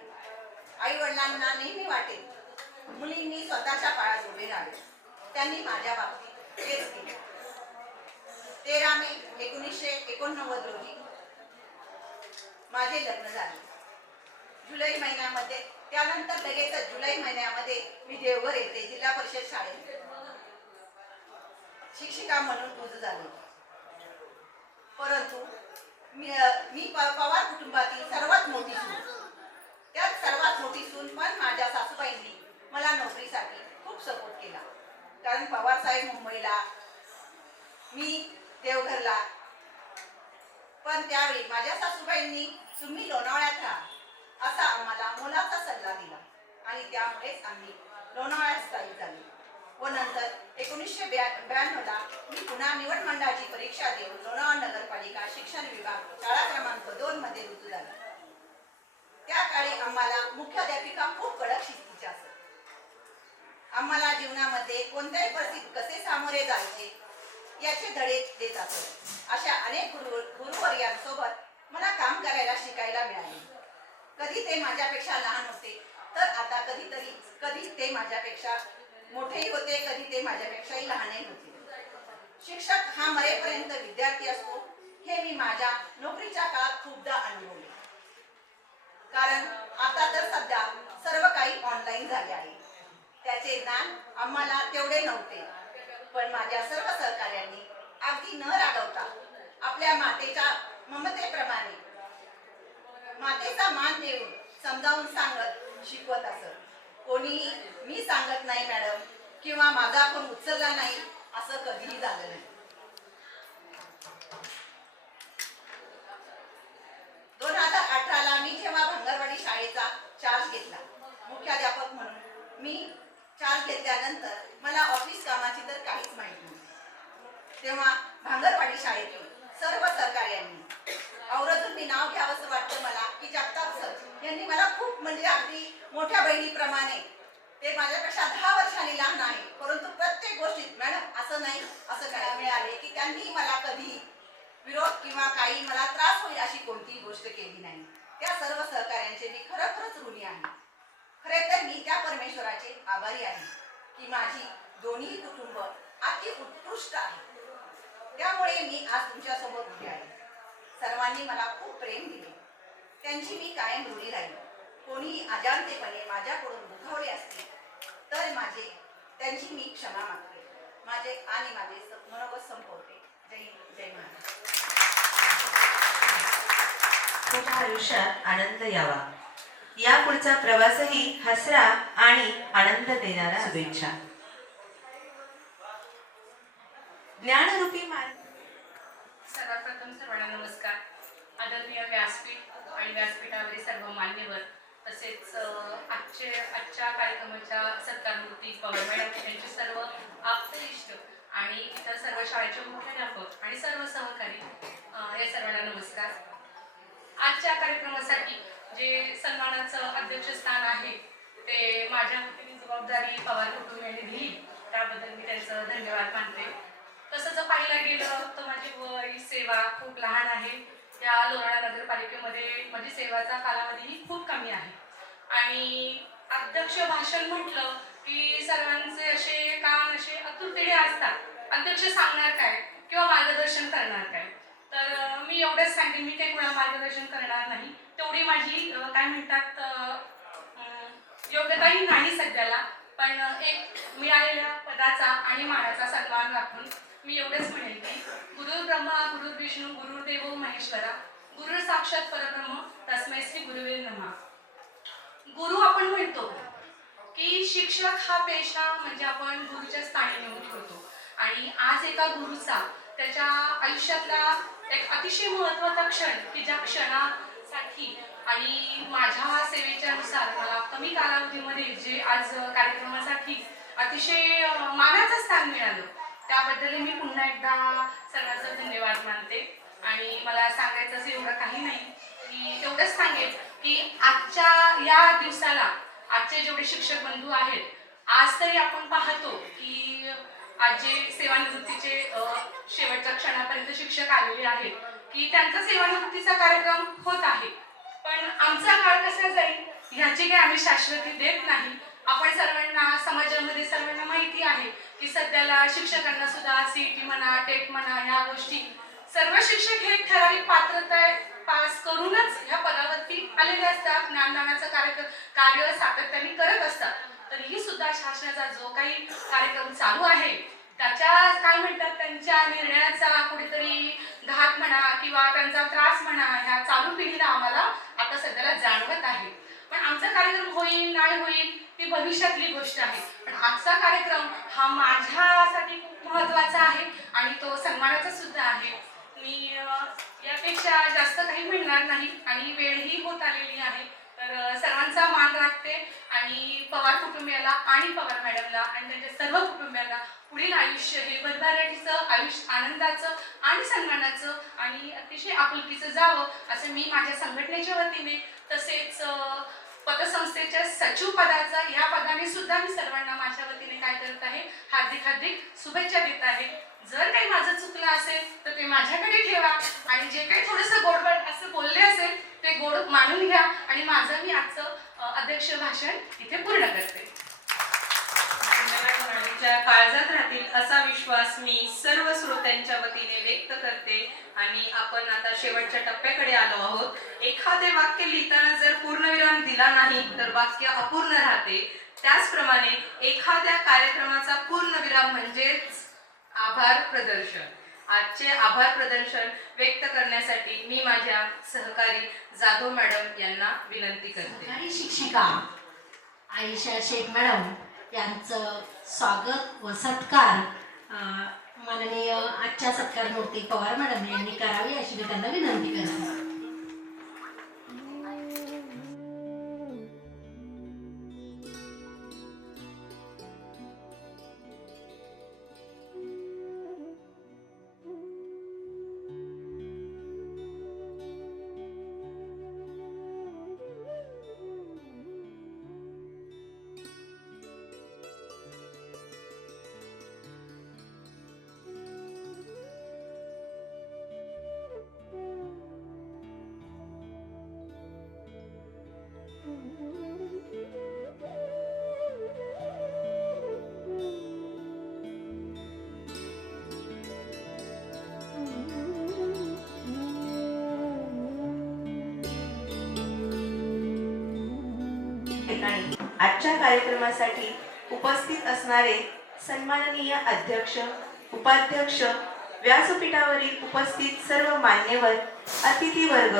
आई वडिलांना नेहमी वाटेल मुलींनी स्वतःच्या पायावर उभे राहावे. त्यांनी माझ्या बाबतीत तेच केले. 13 मे 1989 रोजी माझे लग्न झाले. जुलै महिन्यामध्ये, त्यानंतर लगेच जुलै महिन्यामध्ये मी देवघर येथे जिल्हा परिषद शाळेत शिक्षिका म्हणून रुजू झाले. परंतु मी पवार कुटुंबातील सर्वात मोठी सून. त्यात सर्वात मोठी सून पण माझ्या सासूबाईंनी मला नोकरीसाठी खूप सपोर्ट केला. कारण पवार साहेब मुंबईला, मी देवघरला. पण त्यावेळी माझ्या सासूबाईंनी तुम्ही लोणावळ्यात राहा असा आम्हाला मोलाचा सल्ला दिला आणि त्यामुळेच आम्ही लोणावळ्यात स्थायिक झालो. व नंतर 1992ला मी पुन्हा निवड मंडळाची परीक्षा देऊन लोणावळा नगरपालिका शिक्षण विभाग शाळा क्रमांक 2 मध्ये रुजू झाले. त्या काळी आम्हाला मुख्याध्यापिका खूप कडक शिस्तीच्या असत. आम्हाला जीवनामध्ये कोणत्याही परिस्थितीत कसे सामोरे जायचे याचे धडे देत असत. अशा अनेक गुरुवर्यांसोबत मला काम करायला शिकायला मिळाले. कधी ते माझ्यापेक्षा लहान होते तर आता कधी ते माझ्यापेक्षा मोठेही होते, कधी ते माझ्यापेक्षाही लहानही होते. शिक्षक हा मरेपर्यंत विद्यार्थी असतो हे मी माझ्या नोकरीच्या काळात खूपदा अनुभवले. कारण आता तर सध्या सर्व काही ऑनलाईन झाले आहे. त्याचे ज्ञान आम्हाला तेवढे नव्हते. पण माझ्या सर्व सहकार्यांनी अगदी न रागवता आपल्या मातेच्या ममतेप्रमाणे मातेचा मान देऊन समजावून सांगत शिकवत असत. कोणी मी सांगत नाही मॅडम किंवा माझा फोन उचलला नाही असं कधीही झालं नाही. 2018ला मी जेव्हा भांगरवाडी शाळेचा चार्ज घेतला मुख्याध्यापक म्हणून, मी चार्ज घेतल्यानंतर मला ऑफिस कामाची तर काहीच माहिती नव्हती. तेव्हा भांगरवाडी शाळेतील सर्व सहकार्यांनी आवर्जून मी नाव घ्यावंसं वाटतं मला की जगताप सर यांनी मला खूप म्हणजे अगदी मोठ्या बहिणीप्रमाणे, ते माझ्यापेक्षा 10 वर्षांनी लहान आहे परंतु प्रत्येक गोष्टीत मॅडम असं नाही असं करायला मिळाले की त्यांनी मला कधी विरोध किंवा काही मला त्रास होईल अशी कोणतीही गोष्ट केली नाही. त्या सर्व सहकार्यांचे मी खरोखरच ऋणी आहे. खरे तर मी त्या परमेश्वराचे आभारी आहे की माझी दोन्ही कुटुंब अति उत्कृष्ट आहे. त्यामुळे मी आज तुमच्यासोबत उभी आहे. सर्वांनी मला खूप प्रेम दिले, त्यांची मी कायम ऋणी राहील. कोणी अजाणतेपणे माझ्याकडून दुखावले असतील तर त्यांची मी क्षमा मागते. माझे मनोगत संपवते. जय हिंद, जय महाराष्ट्र. तुमच्या आयुष्यात आनंद यावा, या पुढचा प्रवासही हसरा आणि आनंद देणारा. शुभेच्छा. ज्ञानरूपी मार्ग. सर्वप्रथम सर्वांना नमस्कार. आदरणीय व्यासपीठ आणि व्यासपीठावरील सर्व मान्यवर, तसेच आजच्या कार्यक्रमाच्या सत्कारमूर्ती पवार मॅडम यांचे सर्व आप्तइष्ट आणि इतर सर्व शाळेचे मुख्याध्यापक आणि सर्व सहकारी, या सर्वांना नमस्कार. आजच्या कार्यक्रमासाठी जे सन्मानाचं अध्यक्षस्थान आहे ते माझ्या वतीने जबाबदारी पवार कुटुंबियांनी दिली, त्याबद्दल मी त्यांचं धन्यवाद मानते. तसं जर पाहायला गेलं तर माझी वय सेवा खूप लहान आहे. या लोणावळा नगरपालिकेमध्ये माझी सेवाचा कालावधीही खूप कमी आहे आणि अध्यक्ष भाषण म्हटलं की सर्वांचे असे कान असे आतुरतेने असतात. अध्यक्ष सांगणार काय किंवा मार्गदर्शन करणार काय, तर मी एवढंच सांगेन, मी काही कुणा मार्गदर्शन करणार नाही. तेवढी माझी काय म्हणतात योग्यताही नाही सध्याला, पण एक मिळालेल्या पदाचा आणि मानाचा सन्मान राखून मी एवढंच म्हणेन की गुरु ब्रह्मा गुरु विष्णू गुरुदेवो महेश्वरा गुरु साक्षात परब्रह्म तस्मै श्री गुरुवे नमः. गुरु आपण म्हणतो की शिक्षक हा पेशा म्हणजे आपण गुरुच्या स्थानी नेऊन ठेवतो आणि आज एका गुरुचा त्याच्या आयुष्यातला एक अतिशय महत्त्वाचा क्षण की ज्या क्षणासाठी आणि माझ्या सेवेच्या नुसार मला कमी कालावधीमध्ये जे आज कार्यक्रमासाठी अतिशय मानाचं स्थान मिळालं त्याबद्दल मी पुन्हा एकदा सर्वांचा धन्यवाद मानते. आणि मला सांगायचं असं एवढं काही नाही की एवढंच सांगेन की आजच्या या दिवसाला आजचे जेवढे शिक्षक बंधू आहेत, आज तरी आपण पाहतो की आज जे सेवानिवृत्तीचे शेवटच्या क्षणापर्यंत शिक्षक आलेले आहेत की त्यांचा सेवानिवृत्तीचा कार्यक्रम होत आहे, पण आमचा काळ कसा जाईल ह्याची काही आम्ही शाश्वती देत नाही. आपण सर्वांना समाजामध्ये सर्वांना माहिती आहे की सध्याला शिक्षकांना सुद्धा सीईटी म्हणा टेट म्हणा ह्या गोष्टी सर्व शिक्षक हे ठराविक पात्रता पास करूनच ह्या पदावरती आलेले असतात. ज्ञानदानाचं कार्य सातत्याने करत असतात. तरीही सुद्धा शासनाचा जो काही कार्यक्रम चालू आहे त्याच्या काय म्हणतात त्यांच्या निर्णयाचा कुठेतरी घात म्हणा किंवा त्यांचा त्रास म्हणा ह्या चालू पिढीला आम्हाला आता सध्याला जाणवत आहे. पण आमचा कार्यक्रम होईल नाही होईल ती भविष्यातली गोष्ट आहे, पण आजचा कार्यक्रम हा माझ्यासाठी खूप महत्त्वाचा आहे आणि तो सन्मानाचा सुद्धा आहे. मी यापेक्षा जास्त काही म्हणणार नाही आणि वेळही होत आलेली आहे, तर सर्वांचा मान राखते आणि पवार कुटुंबियाला आणि पवार मॅडमला आणि त्यांच्या सर्व कुटुंबियांना पुढील आयुष्य हे भरभराटीचं आयुष्य आनंदाचं आणि सन्मानाचं आणि अतिशय आपुलकीचं जावं असं मी माझ्या संघटनेच्या वतीने तसेच पतसंस्थेच्या सचिव पदाचा या पदाने सुद्धा मी सर्वांना माझ्या वतीने काय करत आहे हार्दिक हार्दिक शुभेच्छा देत आहे. जर काही माझं चुकलं असेल तर ते माझ्याकडे ठेवा आणि जे काही थोडंसं गोडबड असं बोलले असेल ते गोड मानून घ्या आणि माझं मी आजचं अध्यक्ष भाषण इथे पूर्ण करते. काळजात राहतील असा विश्वास मी सर्व श्रोत्यांच्या वतीने व्यक्त करते आणि आपण आता शेवटच्या टप्प्याकडे आलो आहोत. एखादे वाक्य लिहिताना जर पूर्णविराम दिला नाही तर वाक्य अपूर्ण राहते. त्याचप्रमाणे एखाद्या कार्यक्रमाचा पूर्णविराम म्हणजेच आभार प्रदर्शन. आजचे आभार प्रदर्शन व्यक्त करण्यासाठी मी माझ्या सहकारी जाधव मॅडम यांना विनंती करते. शिक्षिका आयशा शेख मॅडम यांचं स्वागत व सत्कार माननीय आजच्या सत्कारमूर्ती पवार मॅडम यांनी करावी अशी मी त्यांना विनंती करते. आजच्या कार्यक्रमासाठी उपस्थित असणारे सन्माननीय अध्यक्ष, उपाध्यक्ष, व्यासपीठावरील उपस्थित सर्व मान्यवर, अतिथी वर्ग,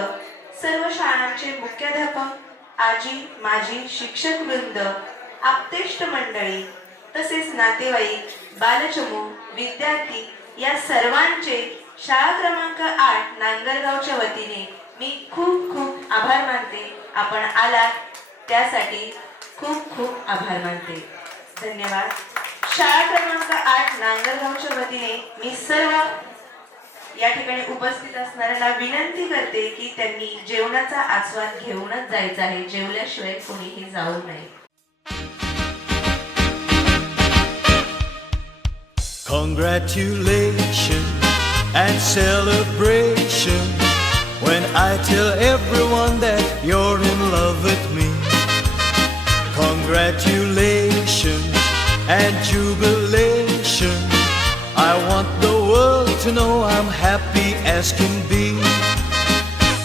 सर्व शाळांचे मुख्याध्यापक, आजी माजी शिक्षक वृंद, आप्तेष्ट मंडळी तसेच नातेवाईक, बालचमू, विद्यार्थी या सर्वांचे शाळा क्रमांक 8 नांगरगावच्या वतीने मी खूप खूप आभार मानते. आपण आलात त्यासाठी खूप खूप आभार मानते. धन्यवाद. शाळा क्रमांक 8 नांगरगावच्या वतीने मी सर्व या ठिकाणी उपस्थित असणाऱ्यांना विनंती करते की त्यांनी जेवणाचा आस्वाद घेऊनच जायचा आहे. जेवल्याशिवाय कोणीही जाऊ नये. Congratulations and celebration when I tell everyone that you're in love with me. Congratulations and jubilation. I want the world to know I'm happy as can be.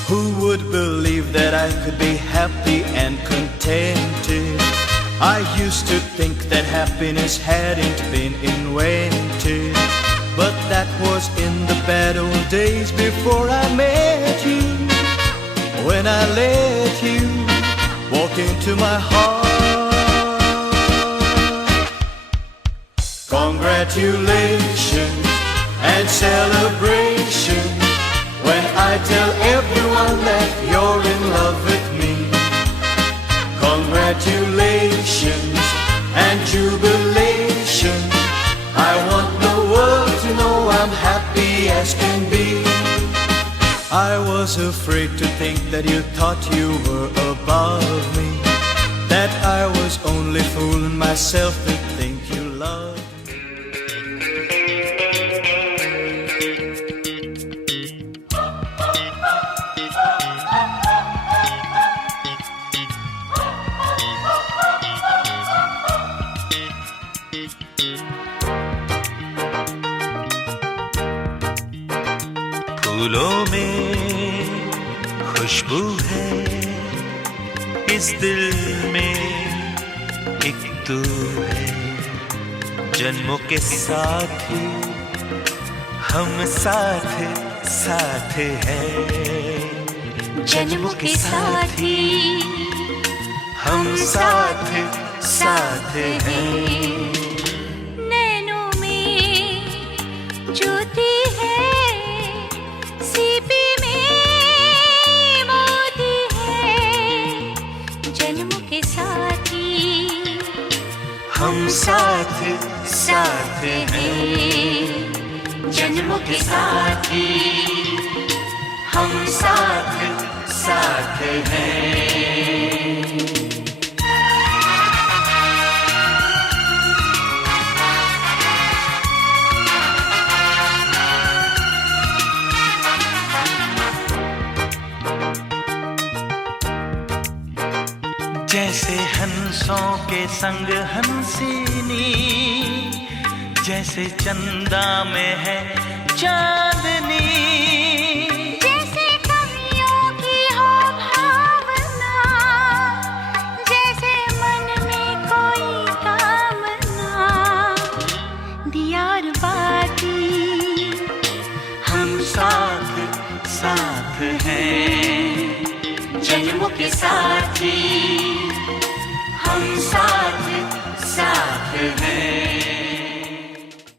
Who would believe that I could be happy and contented? I used to think that happiness hadn't been invented, but that was in the bad old days before I met you. When I let you walk into my heart. Congratulations and celebration when I tell everyone that you're in love with me. Congratulations and jubilation. I want the world to know I'm happy as can be. I was afraid to think that you thought you were above me, that I was only fooling myself to think you loved me. फूलों में खुशबू है, इस दिल में एक तू है, जन्मों के साथी हम साथ साथ हैं, जन्मों के साथी हम साथ साथ हैं। नैनों में ज्योति है, सीपी में मोती है, जन्मों के साथी हम साथ साथ हैं, जन्मों के साथी हम साथ साथ हैं। जैसे हंसों के संग हंसिनी, जैसे चंदा में है चांदनी, जैसे कवियों की हो भावना, जैसे मन में कोई कामना, दिया और बाती हम साथ साथ हैं, जन्मों के साथी हम हम साथ साथ हैं।